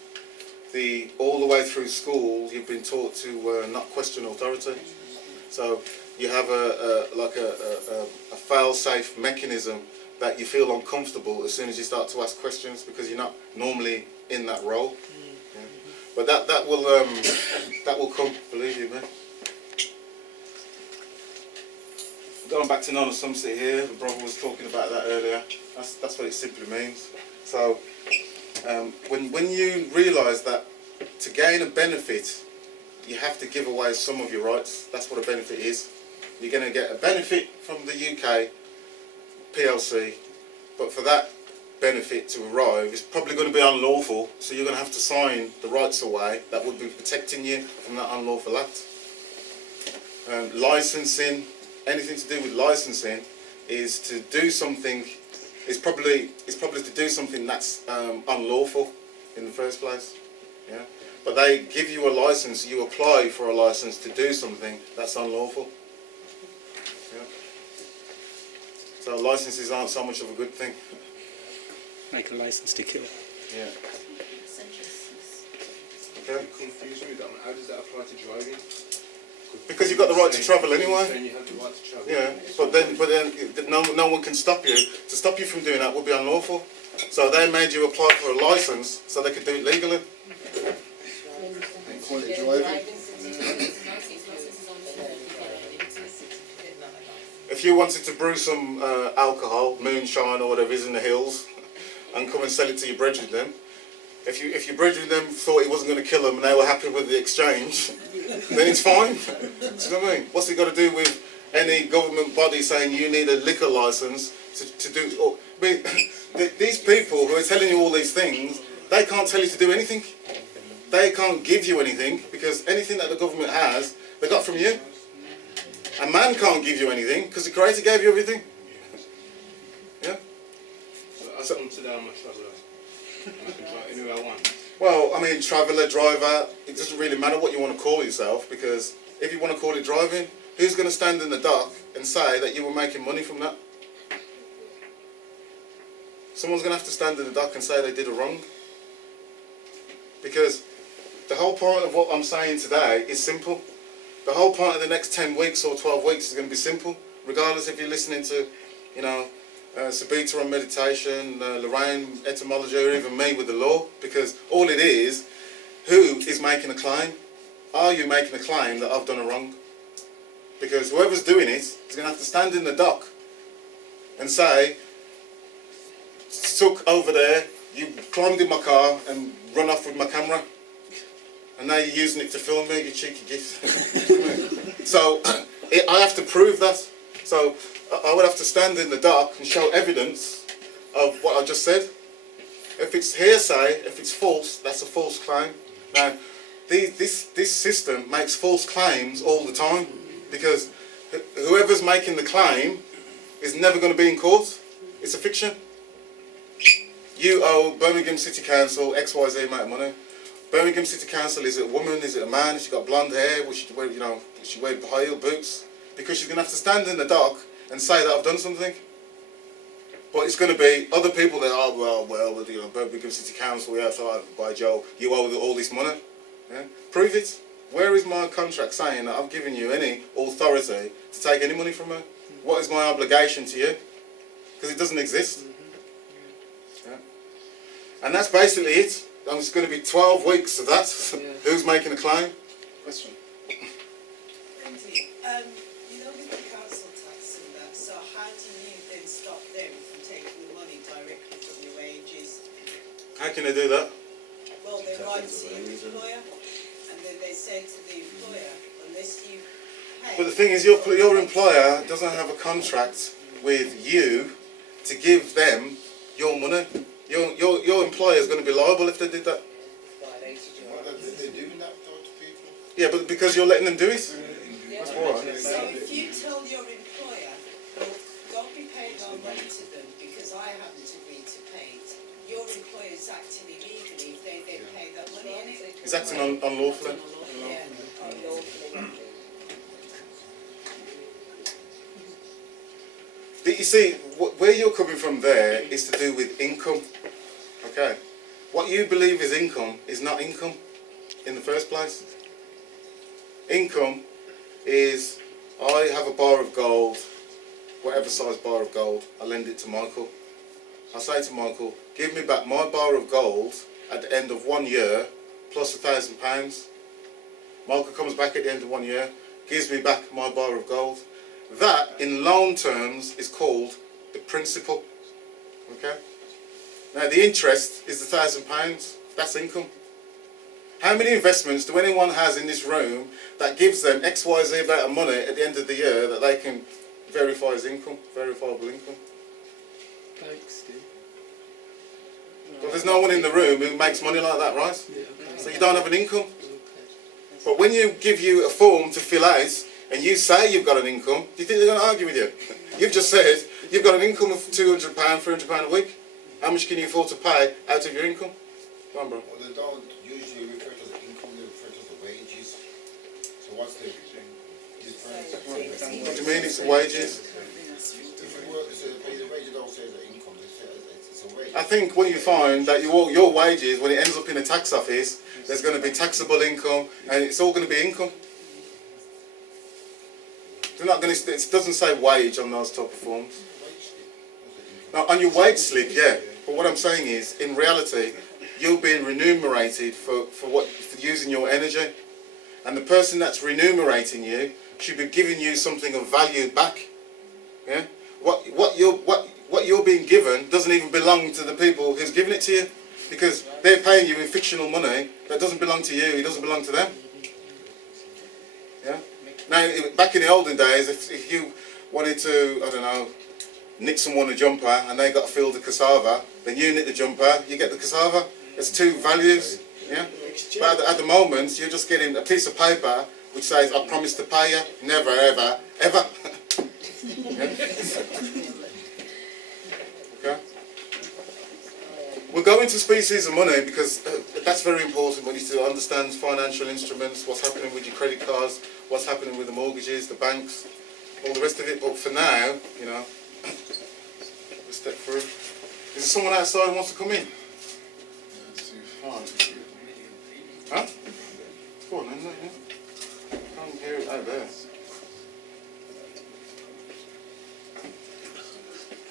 All the way through school, you've been taught to not question authority. So you have a fail-safe mechanism that you feel uncomfortable as soon as you start to ask questions because you're not normally in that role. Yeah. But that will come, believe you me. Going back to non-assumption here, the brother was talking about that earlier. That's what it simply means. So when you realise that to gain a benefit, you have to give away some of your rights. That's what a benefit is. You're going to get a benefit from the UK PLC, but for that benefit to arrive, it's probably going to be unlawful. So you're going to have to sign the rights away that would be protecting you from that unlawful act. Licensing, anything to do with licensing, is to do something. It's probably to do something that's unlawful in the first place. Yeah. But they give you a license. You apply for a license to do something that's unlawful. Yeah. So licenses aren't so much of a good thing. Like a license to kill. Yeah. Sensuousness. Okay. Confuse me with that one. How does that apply to driving? Because you've got the right to travel anyway. Saying you have the right to travel. Yeah. But then no one can stop you. To stop you from doing that would be unlawful. So they made you apply for a license so they could do it legally. And call it driving. If you wanted to brew some alcohol, moonshine or whatever is in the hills, and come and sell it to your brethren then, if your brethren then thought it wasn't going to kill them and they were happy with the exchange, then it's fine. Do you know what I mean? What's it got to do with any government body saying you need a liquor license to do... Or, I mean, these people who are telling you all these things, they can't tell you to do anything. They can't give you anything because anything that the government has, they got from you. A man can't give you anything because the Creator gave you everything. Yeah? So I consider I'm a traveller. I can drive anywhere I want. Well, I mean, traveller, driver, it doesn't really matter what you want to call yourself because if you want to call it driving, who's going to stand in the dock and say that you were making money from that? Someone's going to have to stand in the dock and say they did a wrong. Because the whole point of what I'm saying today is simple. The whole point of the next 10 weeks or 12 weeks is going to be simple, regardless if you're listening to, you know, Sabita on meditation, Lorraine, etymology, or even me with the law, because all it is, who is making a claim? Are you making a claim that I've done a wrong? Because whoever's doing it is going to have to stand in the dock and say, took over there, you climbed in my car and run off with my camera. And now you're using it to film me, you cheeky git. So I have to prove that. So I would have to stand in the dock and show evidence of what I just said. If it's hearsay, if it's false, that's a false claim. Now, this system makes false claims all the time because whoever's making the claim is never going to be in court. It's a fiction. You owe Birmingham City Council XYZ amount of money. Birmingham City Council, is it a woman, is it a man, has she got blonde hair, will she wear, high heel boots? Because she's going to have to stand in the dock and say that I've done something. But it's going to be other people that are, you know, Birmingham City Council, yeah, so by Joe, you owe all this money. Yeah? Prove it. Where is my contract saying that I've given you any authority to take any money from me? What is my obligation to you? Because it doesn't exist. Yeah? And that's basically it. And it's going to be 12 weeks of that. Who's making a claim? Question. Andy, you know, with the council tax and that, so how do you then stop them from taking the money directly from your wages? How can they do that? Well, they write to your employer, and then they say to the employer, unless you pay... But the thing is, your employer doesn't have a contract with you to give them your money. Your employer is going to be liable if they did that. They're doing that to people. Yeah, but because you're letting them do it. That's all right. So if you tell your employer, well, don't be paying no money to them because I haven't agreed to pay it, your employer is acting illegally if they then pay that money, innit? It's acting unlawfully. Yeah, unlawfully. You see, where you're coming from there is to do with income. Okay? What you believe is income is not income in the first place. Income is, I have a bar of gold, whatever size bar of gold, I lend it to Michael. I say to Michael, give me back my bar of gold at the end of 1 year plus £1,000. Michael comes back at the end of 1 year, gives me back my bar of gold. That, in loan terms, is called the principal. Okay? Now, the interest is the £1,000. That's income. How many investments do anyone has in this room that gives them XYZ amount of money at the end of the year that they can verify as income, verifiable income? Thanks, Steve. Well, there's no one in the room who makes money like that, right? Yeah, okay. So you don't have an income. Okay. But when you give you a form to fill out and you say you've got an income, do you think they're going to argue with you? You've just said you've got an income of £200, £300 a week. How much can you afford to pay out of your income? Come on, bro. Well, they don't usually refer to the income, they refer to the wages. So what's the difference? What do you mean it's wages? If you work, so they pay the wage, they don't say the income, they say it's a wage. I think when you find that your wages, when it ends up in a tax office, there's going to be taxable income and it's all going to be income. They're not going to, it doesn't say wage on those type of forms. Now, on your wage slip, yeah. But what I'm saying is, in reality, you're being remunerated for using your energy. And the person that's remunerating you should be giving you something of value back. Yeah? What you're being given doesn't even belong to the people who's giving it to you. Because they're paying you in fictional money that doesn't belong to you, it doesn't belong to them. Yeah? Now, back in the olden days, if you wanted to, I don't know, knit someone a jumper and they got a field of cassava, then you knit the jumper, you get the cassava. It's two values. Yeah? But at the moment, you're just getting a piece of paper which says, I promise to pay you, never, ever, ever. Yeah? Okay? We'll go into species of money because that's very important. We need to understand financial instruments, what's happening with your credit cards, what's happening with the mortgages, the banks, all the rest of it. But for now, you know, let's step through. Is there someone outside who wants to come in? Huh? Go on then, yeah. Can't hear it out there.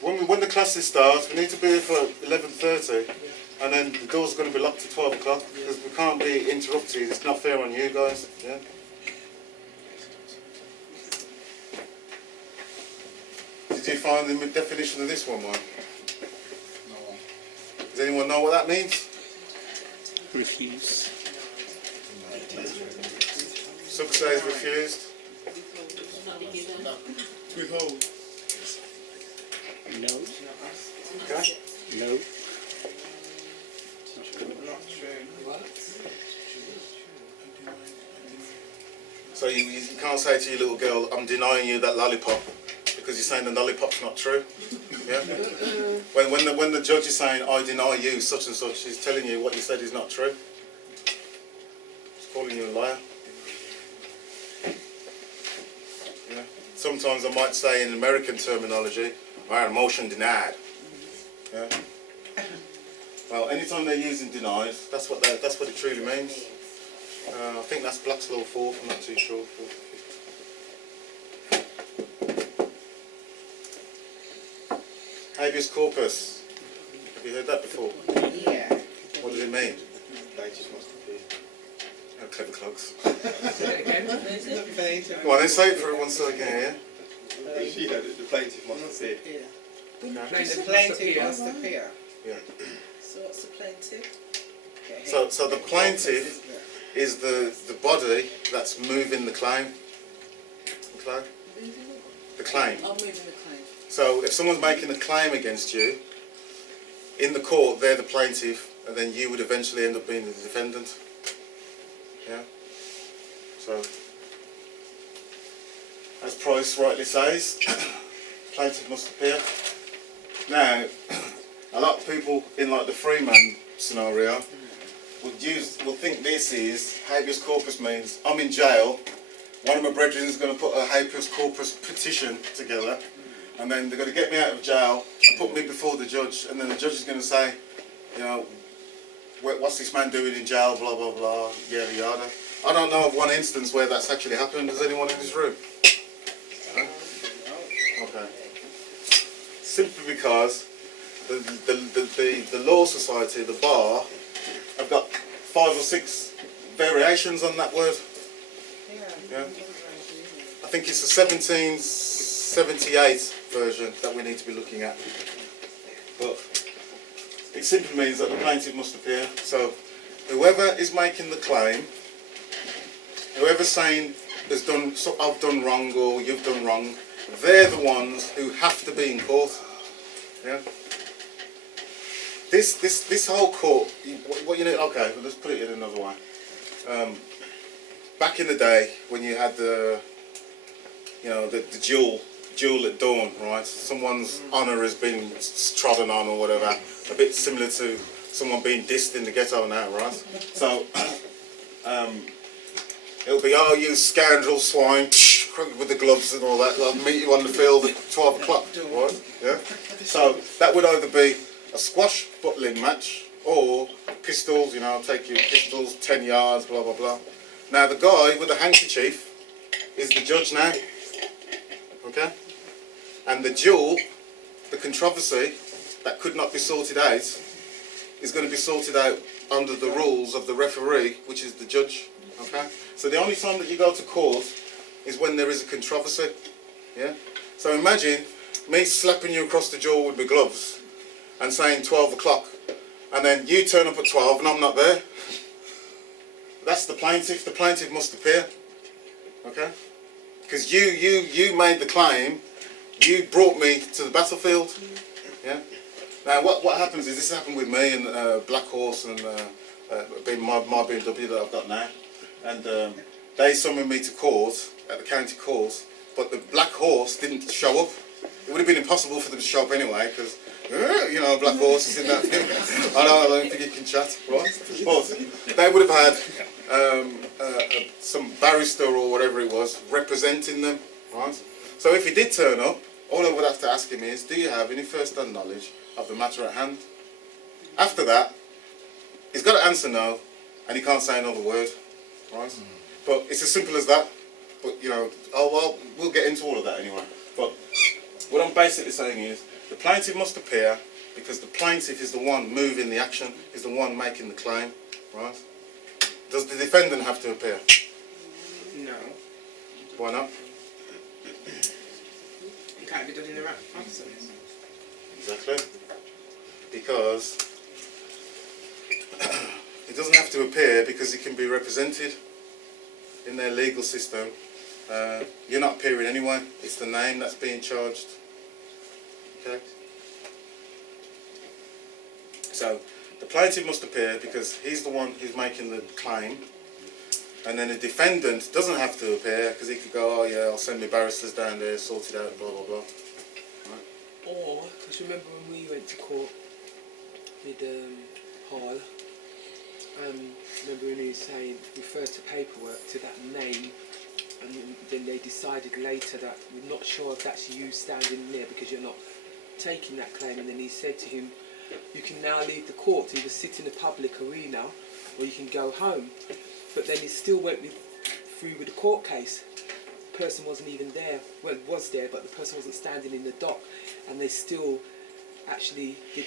When the classes start, we need to be here for 11:30, and then the door's going to be locked at 12 o'clock because we can't be interrupted. It's not fair on you guys. Yeah. Did you find the definition of this one, Mike? No. Does anyone know what that means? Refuse. Sub says refused. Withhold. No. Okay. No. So you can't say to your little girl, I'm denying you that lollipop because you're saying the lollipop's not true. Yeah? When the judge is saying, I deny you such and such, he's telling you what you said is not true. He's calling you a liar. Yeah? sometimes I might say in American terminology, I had a motion denied. Yeah. Well, anytime they're using denied, that's what it truly means. I think that's Black's Law 4. I'm not too sure. Habeas corpus. Have you heard that before? Yeah. What does it mean? Plaintiff must appear. Oh, clever clogs. Say it again. Plaintiff. Go on, then say it for once so I can hear. Yeah, the plaintiff must appear. Plaintiff The must plaintiff appear. must appear. Yeah. So what's the plaintiff? Okay. So the plaintiff is the body that's moving the claim. Okay? The claim. I'm moving the claim. So if someone's making a claim against you, in the court they're the plaintiff, and then you would eventually end up being the defendant. Yeah? So, as Price rightly says, plaintiff must appear. Now, a lot of people in like the Freeman scenario will think this is habeas corpus means I'm in jail. One of my brethren is going to put a habeas corpus petition together, and then they're going to get me out of jail and put me before the judge, and then the judge is going to say, you know, what's this man doing in jail, blah blah blah, yada yada. I don't know of one instance where that's actually happened. Does anyone in this room? Huh? Okay. Simply because the Law Society, the bar, have got 5 or 6 variations on that word. Yeah. I think it's the 1778 version that we need to be looking at. But it simply means that the plaintiff must appear. So whoever is making the claim, whoever's saying I've done wrong or you've done wrong, they're the ones who have to be in court. Yeah. This whole court, what you need. Okay, well, let's put it in another way. Back in the day when you had the duel at dawn, right? Someone's honour has been trodden on or whatever. A bit similar to someone being dissed in the ghetto now, right? So it'll be, oh, you scoundrel swine, with the gloves and all that. I'll meet you on the field at 12 o'clock, right? Yeah. So that would either be a squash buttling match or pistols. You know, take your pistols 10 yards, blah blah blah. Now the guy with the handkerchief is the judge now. Okay? And the duel, the controversy that could not be sorted out, is going to be sorted out under the rules of the referee, which is the judge. Okay? So the only time that you go to court is when there is a controversy. Yeah? So imagine me slapping you across the jaw with my gloves and saying 12 o'clock, and then you turn up at 12 and I'm not there. That's the plaintiff. The plaintiff must appear. Okay? Because you made the claim, you brought me to the battlefield. Yeah. Now what happens is, this happened with me and Black Horse and my BMW that I've got now, and they summoned me to court at the county court, but the Black Horse didn't show up. It would have been impossible for them to show up anyway, because Black Horse is in that thing. I don't think he can chat, right? But they would have had some barrister or whatever it was representing them, right? So if he did turn up, all I would have to ask him is, do you have any first-hand knowledge of the matter at hand? After that, he's got to answer no, and he can't say another word, right? But it's as simple as that. But we'll get into all of that anyway. But what I'm basically saying is, the plaintiff must appear because the plaintiff is the one moving the action, is the one making the claim, right? Does the defendant have to appear? No. Why not? It can't be done in the right absence. Exactly. Because it doesn't have to appear because it can be represented in their legal system. You're not appearing anyway. It's the name that's being charged. Okay? So the plaintiff must appear because he's the one who's making the claim, and then the defendant doesn't have to appear because he could go, oh yeah, I'll send my barristers down there, sort it out, blah blah blah. Right? Or, because remember when we went to court with Paul, remember when he was saying, refer to paperwork to that name and then they decided later that we're not sure if that's you standing there because you're not taking that claim. And then he said to him, you can now leave the court, either sit in a public arena or you can go home. But then he still went through with the court case. The person wasn't even there. Well, it was there, but the person wasn't standing in the dock, and they still actually did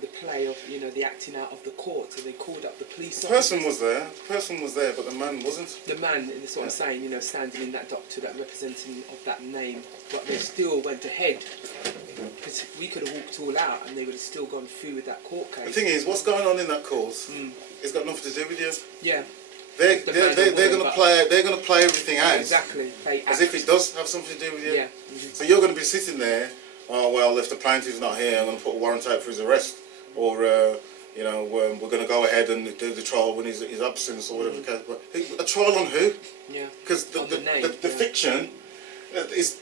the play of, you know, the acting out of the court. So they called up the police. The person was there. The person was there, but the man wasn't. The man, and that's what I'm saying, you know, standing in that dock to that representing of that name, but they still went ahead because we could have walked all out, and they would have still gone through with that court case. The thing is, what's going on in that court? It's got nothing to do with you. Yeah. They're going to play. They're going to play everything out. Exactly. As if it does have something to do with you. Yeah. So you're going to be sitting there. Oh well, if the plaintiff's not here, I'm going to put a warrant out for his arrest, or you know, we're going to go ahead and do the trial when he's absence or whatever the case. But a trial on who? Yeah. Because the fiction is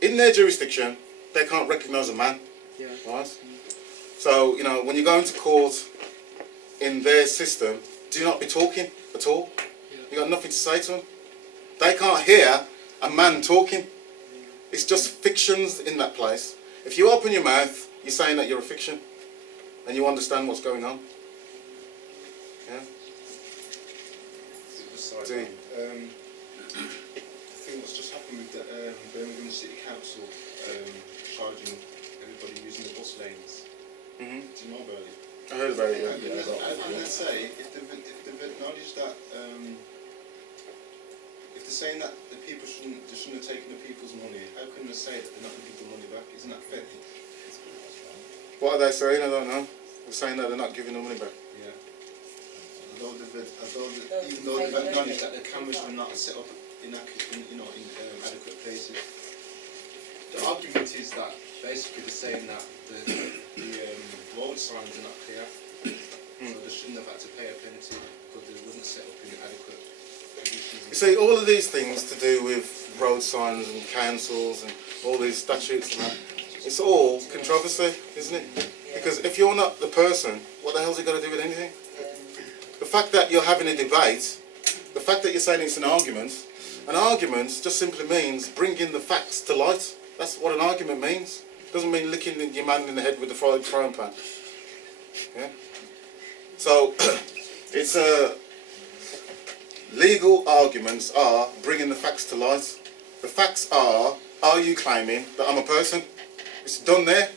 in their jurisdiction. They can't recognise a man. Yeah. Right. So you know, when you go into court in their system, do not be talking at all. Yeah. You got nothing to say to them. They can't hear a man talking. It's just fictions in that place. If you open your mouth, you're saying that you're a fiction, and you understand what's going on. Yeah. The thing what's just happened with the Birmingham City Council charging everybody using the bus lanes. Do you know about it? I heard about it. How can they say if they've acknowledged that? If they're saying that the people shouldn't have taken the people's money, how can they say that they're not going to give the money back? Isn't that fair? What are they saying? I don't know. They're saying that they're not giving the money back. Yeah. Even though they've acknowledged that the cameras were not set up in adequate places. The argument is that basically they're saying that the road signs are not clear, so they shouldn't have had to pay a penalty because they wasn't set up in adequate. You see, all of these things to do with road signs and councils and all these statutes and that, it's all controversy, isn't it? Because if you're not the person, what the hell's it got to do with anything? The fact that you're having a debate, the fact that you're saying it's an argument just simply means bringing the facts to light. That's what an argument means. It doesn't mean licking your man in the head with the frying pan. Yeah? So, it's legal arguments are bringing the facts to light. The facts are you claiming that I'm a person? It's done there.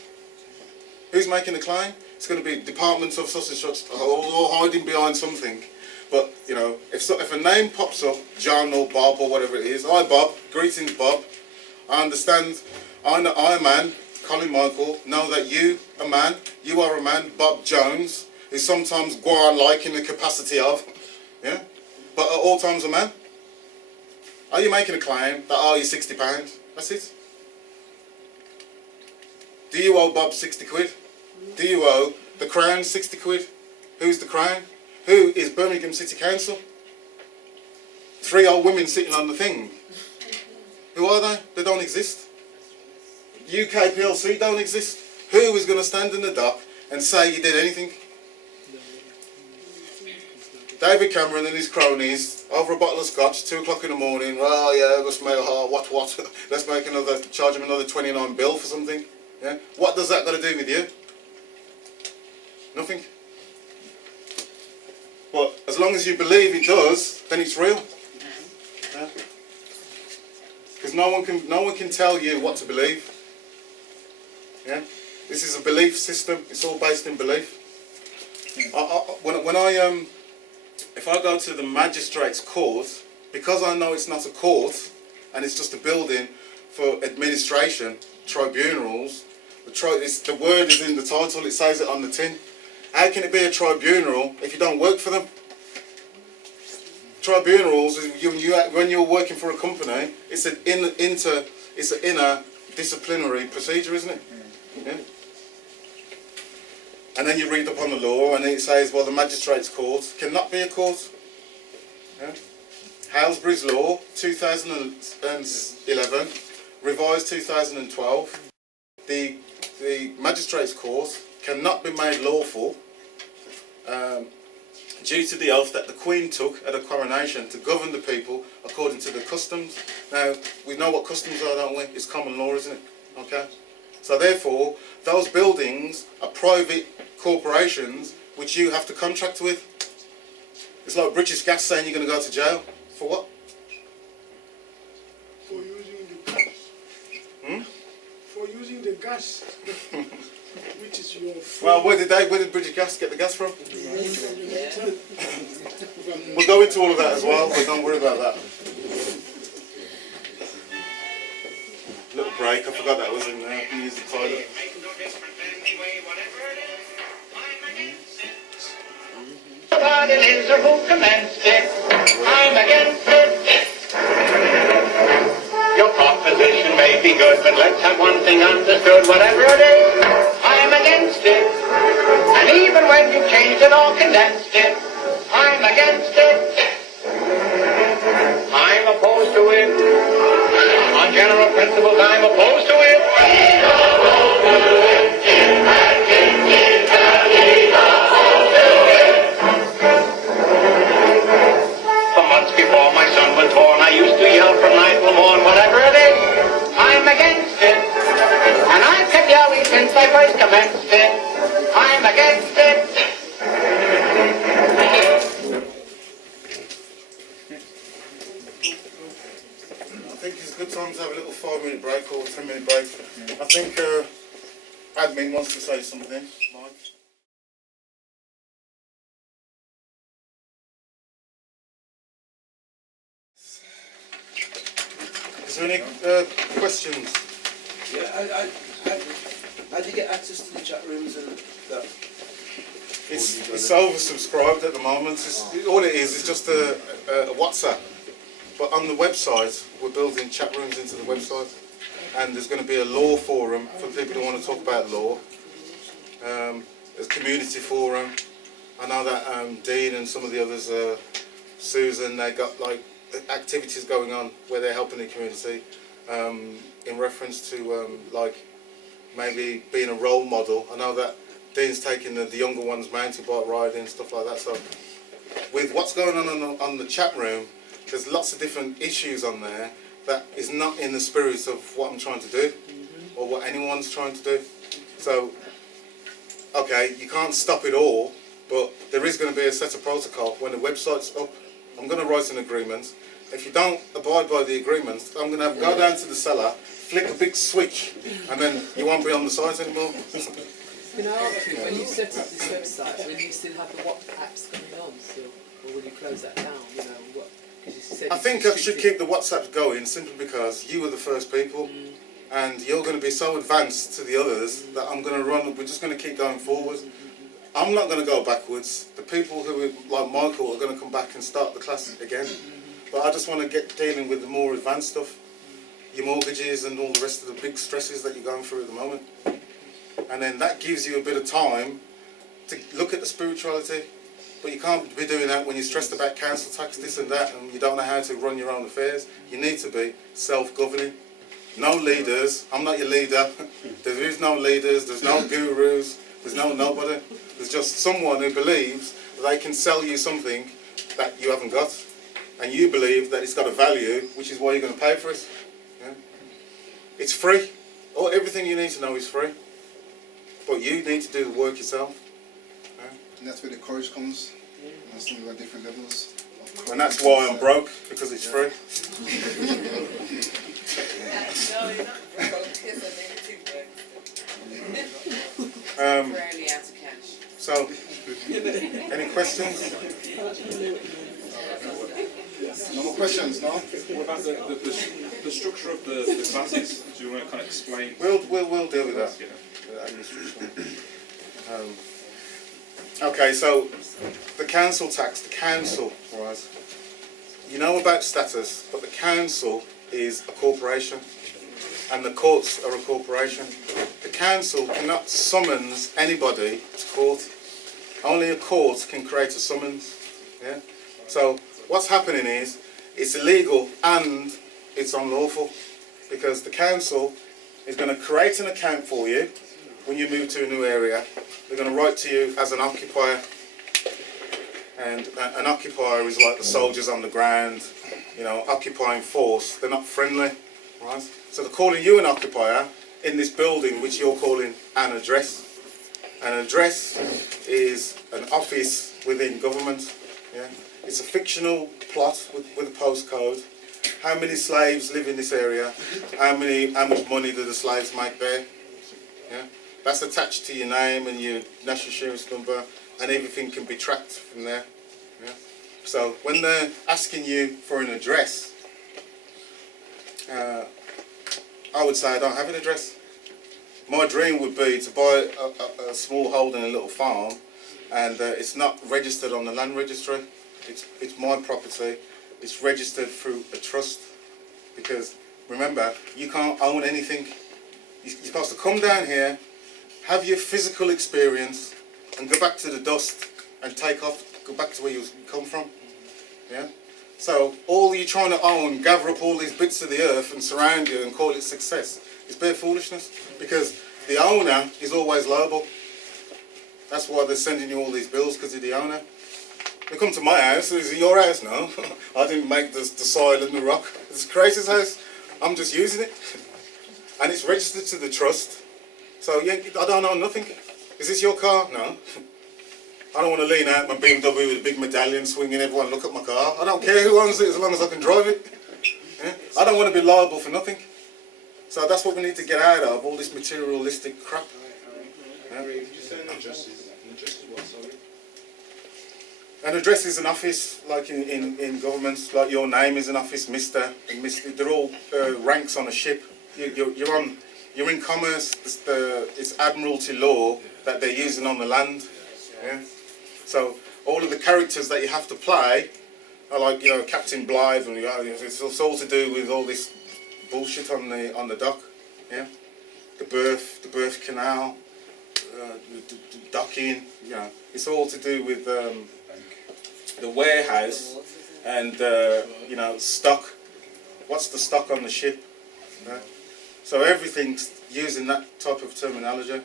Who's making the claim? It's going to be departments of such and such, or hiding behind something. But, you know, if a name pops up, John or Bob or whatever it is, hi Bob, greetings Bob, I understand, I a man, Colin Michael, know that you are a man, Bob Jones, who sometimes go on like in the capacity of, yeah? But at all times a man. Are you making a claim that you're £60? That's it. Do you owe Bob 60 quid? Do you owe the Crown 60 quid? Who's the Crown? Who is Birmingham City Council? 3 old women sitting on the thing. Who are they? They don't exist. UK PLC don't exist. Who is going to stand in the dock and say you did anything? David Cameron and his cronies over a bottle of scotch, 2 o'clock in the morning. Oh yeah, let's make what? Let's make charge him another 29 bill for something. Yeah. What does that got to do with you? Nothing. But as long as you believe it does, then it's real. Yeah. Because no one can tell you what to believe. Yeah. This is a belief system. It's all based in belief. If I go to the magistrate's court, because I know it's not a court and it's just a building for administration, tribunals, the word is in the title, it says it on the tin. How can it be a tribunal if you don't work for them? Tribunals, when you're working for a company, it's an inner disciplinary procedure, isn't it? Yeah. And then you read up on the law and it says, well, the magistrate's court cannot be a court. Yeah. Halsbury's Law, 2011, revised 2012. The magistrate's court cannot be made lawful due to the oath that the Queen took at her coronation to govern the people according to the customs. Now, we know what customs are, don't we? It's common law, isn't it? Okay? So therefore, those buildings are private corporations which you have to contract with. It's like British Gas saying you're going to go to jail. For what? For using the gas. For using the gas, which is your Well, where did British Gas get the gas from? We'll go into all of that as well, but don't worry about that. Little break, I forgot that was in there. I can use the toilet. What it is or who commenced it, I'm against it. Your proposition may be good, but let's have one thing understood. Whatever it is, I'm against it. And even when you've changed it or condensed it, I'm against it. I'm opposed to it. On general principles, I'm opposed to it. For months before my son was born, I used to yell from night till morn, whatever it is, I'm against it. And I've kept yelling since I first commenced it. I'm against it. I think it's a good time to have a little 5-minute break or 10-minute break. I think admin wants to say something. Mike? Is there any questions? Yeah, how do you get access to the chat rooms and that? It's oversubscribed at the moment. All it is just a WhatsApp. But on the website, we're building chat rooms into the website. And there's going to be a law forum for people who want to talk about law. There's a community forum. I know that Dean and some of the others, Susan, they got like activities going on where they're helping the community in reference to like maybe being a role model. I know that Dean's taking the younger ones mountain bike riding and stuff like that. So with what's going on the chat room, there's lots of different issues on there that is not in the spirit of what I'm trying to do or what anyone's trying to do. So, okay, you can't stop it all, but there is going to be a set of protocol. When the website's up, I'm going to write an agreement. If you don't abide by the agreement, I'm going to go down to the cellar, flick a big switch, and then you won't be on the site anymore. Can I ask you, when you set up this website, will you still have the WhatsApps coming on still? Or will you close that down, you know, what? You said I think I should keep the WhatsApp going simply because you were the first people and you're going to be so advanced to the others that I'm going to run, we're just going to keep going forward. I'm not going to go backwards. The people who are like Michael are going to come back and start the class again. But I just want to get dealing with the more advanced stuff, your mortgages and all the rest of the big stresses that you're going through at the moment. And then that gives you a bit of time to look at the spirituality. But you can't be doing that when you're stressed about council tax, this and that, and you don't know how to run your own affairs. You need to be self-governing. No leaders. I'm not your leader. There is no leaders. There's no gurus. There's no nobody. There's just someone who believes that they can sell you something that you haven't got. And you believe that it's got a value, which is why you're going to pay for it. Yeah? It's free. Everything you need to know is free. But you need to do the work yourself. And that's where the courage comes. And some of different levels. And that's why I'm broke, because it's free. No, you're not broke. It's a negative word. Rarely out of cash. So, any questions? No more questions, no? What about the structure of the classes? Do you want to kind of explain? We'll deal with that. Okay, so the council tax, the council, right? You know about status, but the council is a corporation, and the courts are a corporation. The council cannot summons anybody to court. Only a court can create a summons. Yeah. So what's happening is it's illegal and it's unlawful because the council is going to create an account for you when you move to a new area. They're going to write to you as an occupier And an occupier is like the soldiers on the ground, you know, occupying force. They're not friendly, right? So they're calling you an occupier in this building, which you're calling an address. An address is an office within government. Yeah? It's a fictional plot with a postcode. How many slaves live in this area? How much money do the slaves make there? Yeah? That's attached to your name and your national insurance number, and everything can be tracked from there. Yeah? So when they're asking you for an address, I would say I don't have an address. My dream would be to buy a small holding, a little farm, and it's not registered on the land registry. It's my property. It's registered through a trust, because remember, you can't own anything. You're supposed to come down here, have your physical experience, and go back to the dust and take off, go back to where you come from. Yeah? So all you're trying to own, gather up all these bits of the earth and surround you and call it success, it's bare foolishness, because the owner is always liable. That's why they're sending you all these bills, because you're the owner. They come to my house, is it your house? No. I didn't make the soil and the rock. It's Grace's house. I'm just using it. And it's registered to the trust. So yeah, I don't own nothing. Is this your car? No. I don't want to lean out my BMW with a big medallion swinging, everyone look at my car. I don't care who owns it as long as I can drive it. Yeah? I don't want to be liable for nothing. So that's what we need to get out of, all this materialistic crap. Yeah? Did you say an address is what, sorry? An address is an office, like in governments, like your name is an office, Mr. and Mr. They're all ranks on a ship. You're in commerce. It's admiralty law that they're using on the land. Yeah. So all of the characters that you have to play are like, you know, Captain Blythe, and it's all to do with all this bullshit on the dock. Yeah. The birth canal, the docking. You know, it's all to do with the warehouse and you know, stock. What's the stock on the ship? Right? So everything's using that type of terminology.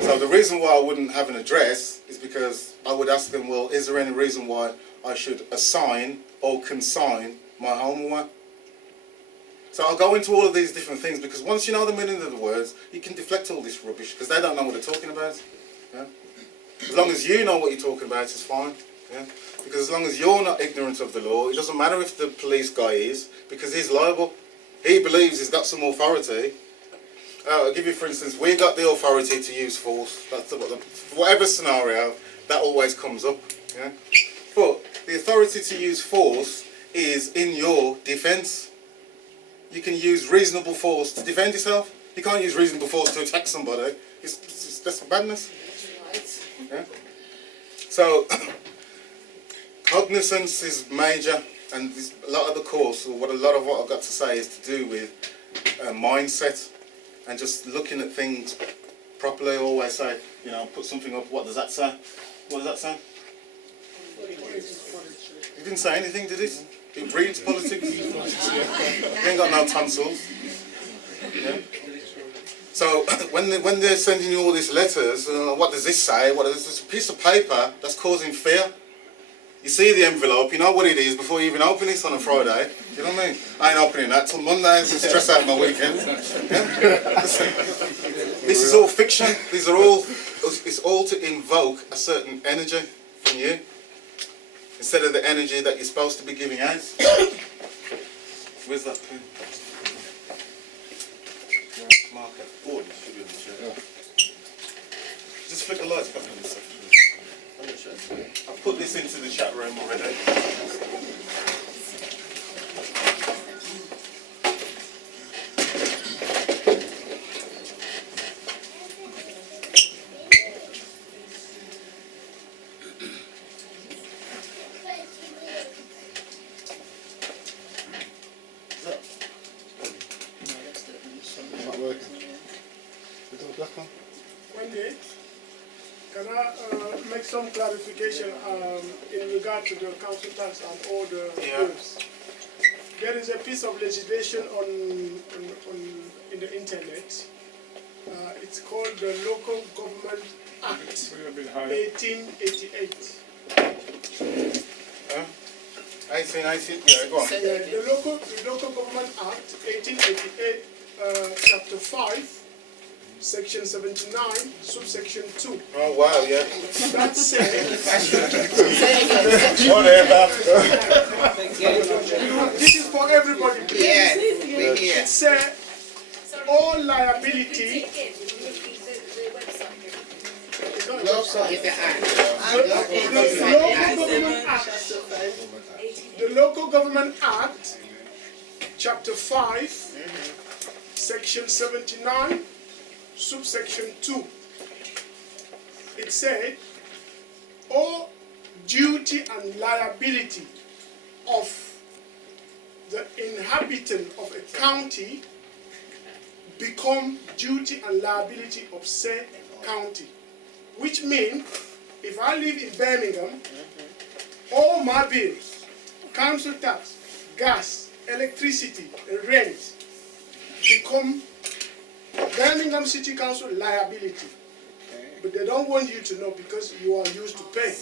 So the reason why I wouldn't have an address is because I would ask them, well, is there any reason why I should assign or consign my home away? So I'll go into all of these different things, because once you know the meaning of the words, you can deflect all this rubbish, because they don't know what they're talking about. Yeah? As long as you know what you're talking about, it's fine. Yeah? Because as long as you're not ignorant of the law, it doesn't matter if the police guy is, because he's liable. He believes he's got some authority. I'll give you, for instance, we got the authority to use force. That's whatever scenario, that always comes up. Yeah? But the authority to use force is in your defence. You can use reasonable force to defend yourself. You can't use reasonable force to attack somebody. That's madness. Yeah? So, cognizance is major, and a lot of the course, or a lot of what I've got to say, is to do with mindset and just looking at things properly. I always say, you know, put something up, what does that say? What does that say? It didn't say anything, did it? It reads politics. You ain't got no tonsils. Yeah? So when they're sending you all these letters, what does this say? What is this? A piece of paper that's causing fear. You see the envelope, you know what it is before you even open it on a Friday. You know what I mean? I ain't opening that till Monday to stress out my weekend. Yeah? This is all fiction. These are all, it's all to invoke a certain energy from you, instead of the energy that you're supposed to be giving out. Where's that pen? Marker. Oh, it should be in the chair. Just flick the lights back on this second. I've put this into the chat room already. Not working. Is it black on? Wendy, can I make some clarification in regard to the council tax and all the bills? There is a piece of legislation in the internet. It's called the Local Government Act 1888. 1880, yeah, go on. Say Yeah, that the again. Local Government Act 1888, Chapter 5, Section 79, Subsection 2. Oh, wow, yeah. That says, Whatever. this is for everybody. Yes, we're here. It says, all liability. Local is the act. The Local Government Act, Chapter 5, Section 79, Subsection 2. It said, all duty and liability of the inhabitant of a county become duty and liability of said county. Which means, if I live in Birmingham, all my bills, council tax, gas, electricity, and rent become Birmingham City Council liability. But they don't want you to know because you are used to pay.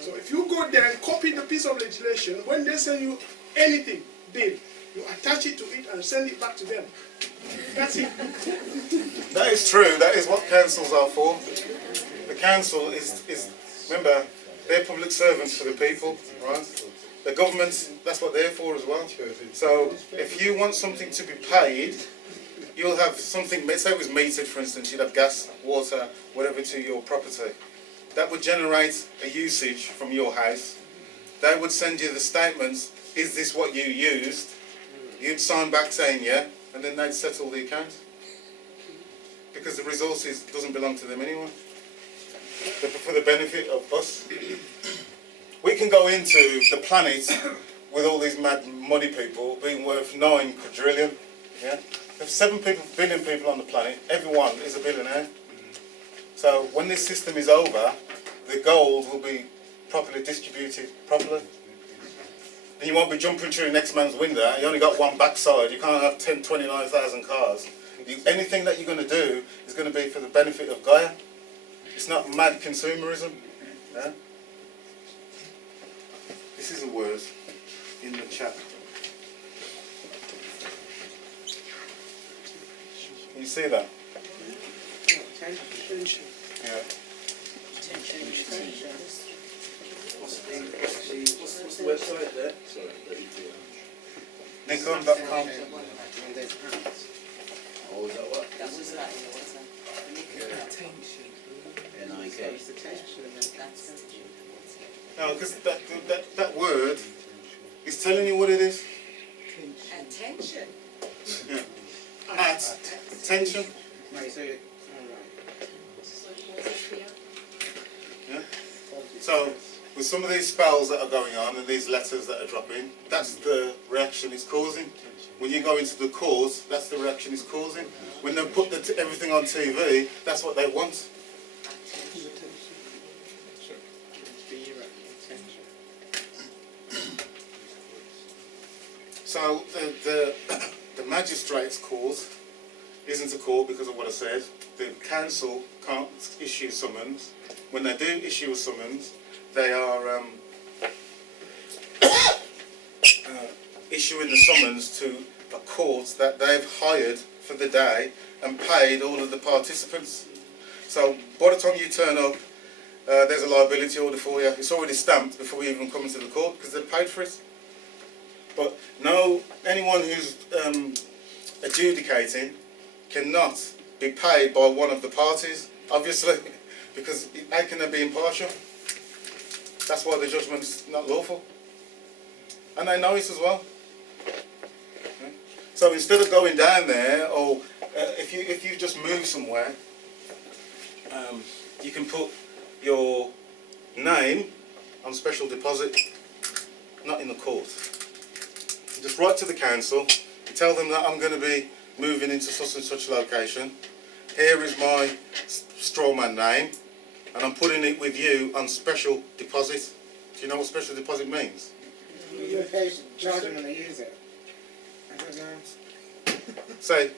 So if you go there and copy the piece of legislation, when they send you anything, bill, you attach it to it and send it back to them. That's it. That is true. That is what councils are for. The council is remember, they're public servants for the people, right? The government, that's what they're for as well. So if you want something to be paid, you'll have something, say it was metered, for instance, you'd have gas, water, whatever to your property. That would generate a usage from your house. They would send you the statements, is this what you used? You'd sign back saying yeah, and then they'd settle the account. Because the resources doesn't belong to them anyway. They're for the benefit of us. We can go into the planet with all these mad money people being worth 9 quadrillion. Yeah? There's 7 billion people on the planet, everyone is a billionaire. So when this system is over, the gold will be properly distributed properly. And you won't be jumping through the next man's window. You only got one backside. You can't have 29,000 cars. Anything that you're going to do is going to be for the benefit of Gaia. It's not mad consumerism. Yeah? This is a word in the chat. Can you see that? Attention. Yeah. What's the website there? Nikon.com. Oh, is that what? That was like, what's that? Attention. N-I-K. It's attention and that's No, because that word is telling you what it is. attention. Yeah. At attention. Right, so, Yeah. So with some of these spells that are going on and these letters that are dropping, that's the reaction it's causing. When you go into the cause, that's the reaction it's causing. When they put everything on TV, that's what they want. So the magistrate's court isn't a court because of what I said. The council can't issue summons. When they do issue a summons, they are issuing the summons to a court that they've hired for the day and paid all of the participants. So by the time you turn up, there's a liability order for you. It's already stamped before you even come into the court because they've paid for it. But no, anyone who's adjudicating cannot be paid by one of the parties, obviously, because how can they be impartial? That's why the judgment's not lawful. And they know it as well. Okay? So instead of going down there, or if you just move somewhere, you can put your name on special deposit, not in the court. You just write to the council, you tell them that I'm going to be moving into such and such location. Here is my strawman name, and I'm putting it with you on special deposit. Do you know what special deposit means? you pay, charge them when they use it. I don't know. Say,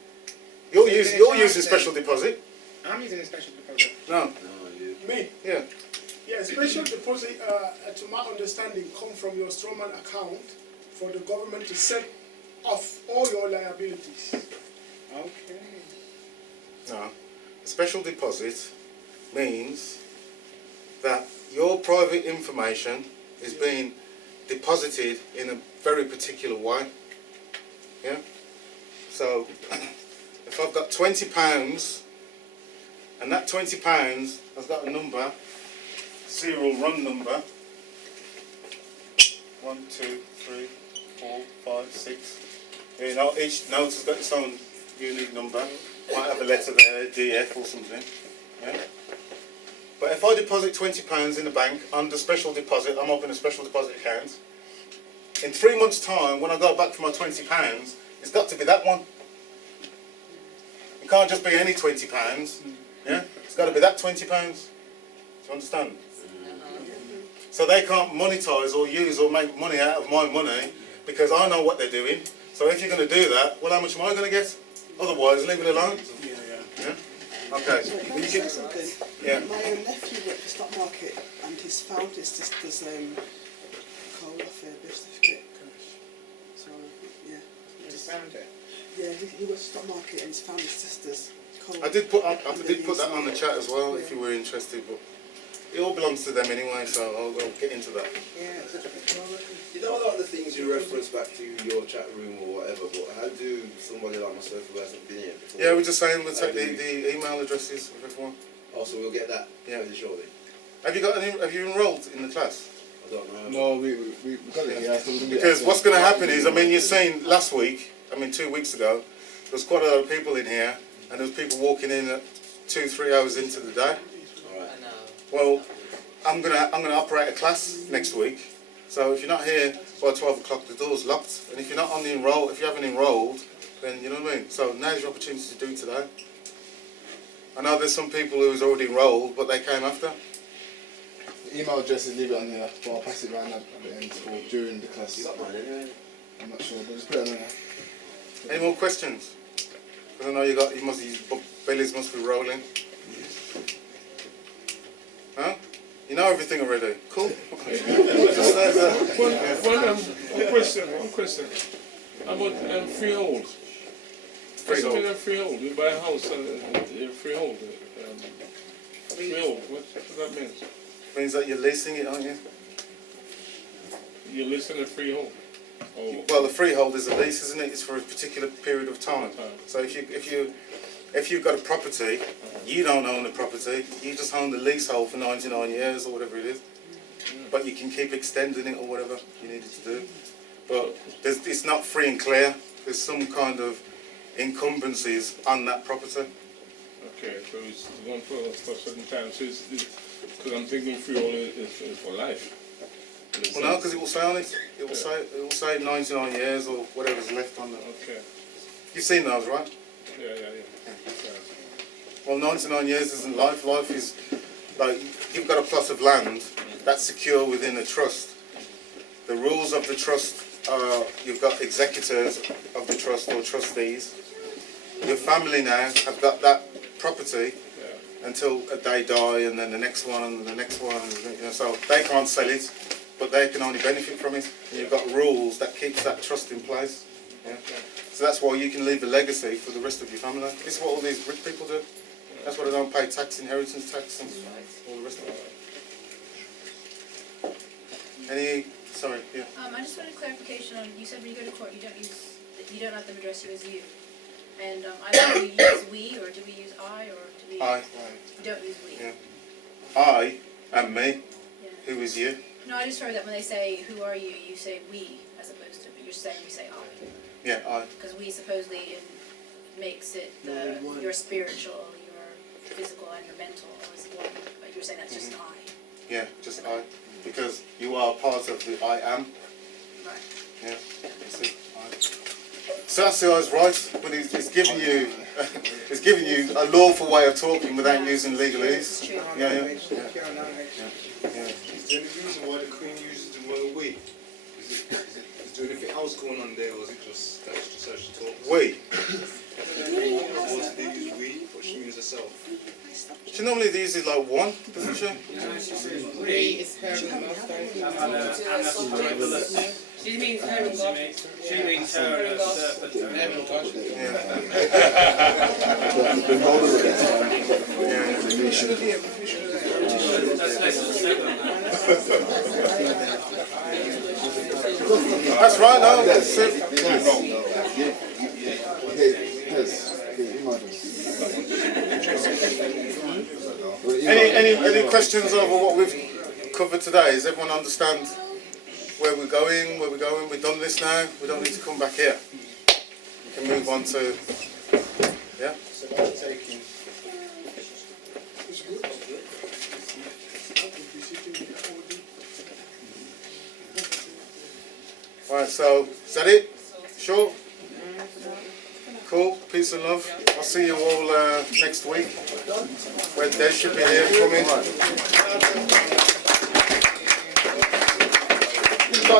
you're using special deposit. I'm using a special deposit. No. No, you. Me? Yeah. Yeah, special deposit, to my understanding, come from your strawman account for the government to set off all your liabilities. Okay. No, a special deposit means that your private information is being deposited in a very particular way. Yeah? So, if I've got £20 and that £20 has got a number, serial run number, 1, 2, 3, 4, 5, 6. You know, each note has got its own unique number. Might have a letter there, DF or something. Yeah? But if I deposit £20 in the bank under special deposit, I'm opening a special deposit account. In 3 months' time, when I go back for my £20, it's got to be that one. It can't just be any £20. Yeah? It's got to be that £20. Do you understand? So they can't monetize or use or make money out of my money because I know what they're doing. So if you're going to do that, well, how much am I going to get? Otherwise, leave it alone. Yeah? Okay. So can I say something? Yeah. My nephew worked at the stock market and he's found his sister's coal off a birth certificate. So, yeah. Just found it. Yeah, he works at the stock market and he's found his sister's coal. I did put that on the chat as well, if you were interested, but it all belongs to them anyway, so I'll get into that. Yeah. You know, a lot of the things you reference back to your chat room or whatever, but how do somebody like myself who hasn't been here before? Yeah, we're just saying we'll take the email addresses of everyone. Oh, so we'll get that fairly shortly. Have you enrolled in the class? I don't know. No, we got it here. So Because what's going to happen is, I mean, you're saying last week, 2 weeks ago, there was quite a lot of people in here, and there was people walking in at 2-3 hours into the day. Well, I'm gonna operate a class next week. So if you're not here by 12 o'clock, the door's locked. And if you're not on the if you haven't enrolled, then you know what I mean. So now's your opportunity to do it today. I know there's some people who's already enrolled, but they came after. The email address is leave it on here, but I'll pass it around at the end or during the class. You got mine anyway? I'm not sure, but just put it on there. Any more questions? Because I know bellies must be rolling. Huh? You know everything already. Cool. One question. About freehold. Freehold. Freehold. You buy a house and freehold. Freehold. What does that mean? Means that you're leasing it, aren't you? You're leasing a freehold. Oh. Well, the freehold is a lease, isn't it? It's for a particular period of time. So if you've got a property, you don't own the property. You just own the leasehold for 99 years or whatever it is. But you can keep extending it or whatever you need it to do. But it's not free and clear. There's some kind of incumbencies on that property. Okay, so it's going for certain time. So because I'm thinking freehold is for life. Well, no, because it will say on it. It will say 99 years or whatever's left on it. Okay. You've seen those, right? Yeah. Well, 99 years isn't life. Life is like you've got a plot of land that's secure within a trust. The rules of the trust are you've got executors of the trust or trustees. Your family now have got that property until they die, and then the next one, and the next one. You know, so they can't sell it, but they can only benefit from it. And you've got rules that keeps that trust in place. Yeah? So that's why you can leave a legacy for the rest of your family. This is what all these rich people do. That's why they don't pay tax, inheritance tax, and all the rest of it. Sorry, yeah. I just wanted clarification on, you said when you go to court, you don't let them address you as you. And either do you use we, or do we use I, or do we... I. You don't use we. Yeah. I am me. Yeah. Who is you? No, I just heard that when they say, who are you, you say we, as opposed to, but you're saying we say I. Yeah, I. Because we supposedly makes it your spiritual, your physical, and your mental is one, but you're saying that's just I. Yeah, just I. Because you are part of the I am. Right. Yeah, that's it. So that's the I's right, but he's giving you he's giving you a lawful way of talking without using legalese. Yeah. Is there any reason why the Queen uses the word we? Is there anything else going on there, or is it just that's just how she talks? We. They use we, but she means herself. She normally uses like one, doesn't she? Re is her and master. She means her and God. She means her and God. That's right, no, that's it. Any questions over what we've covered today? Does everyone understand where we're going? We've done this now. We don't need to come back here. We can move on to, yeah. Right, so is that it? Sure? Cool, peace and love. I'll see you all next week. When Des should be here coming.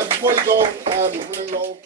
Before you go, roll.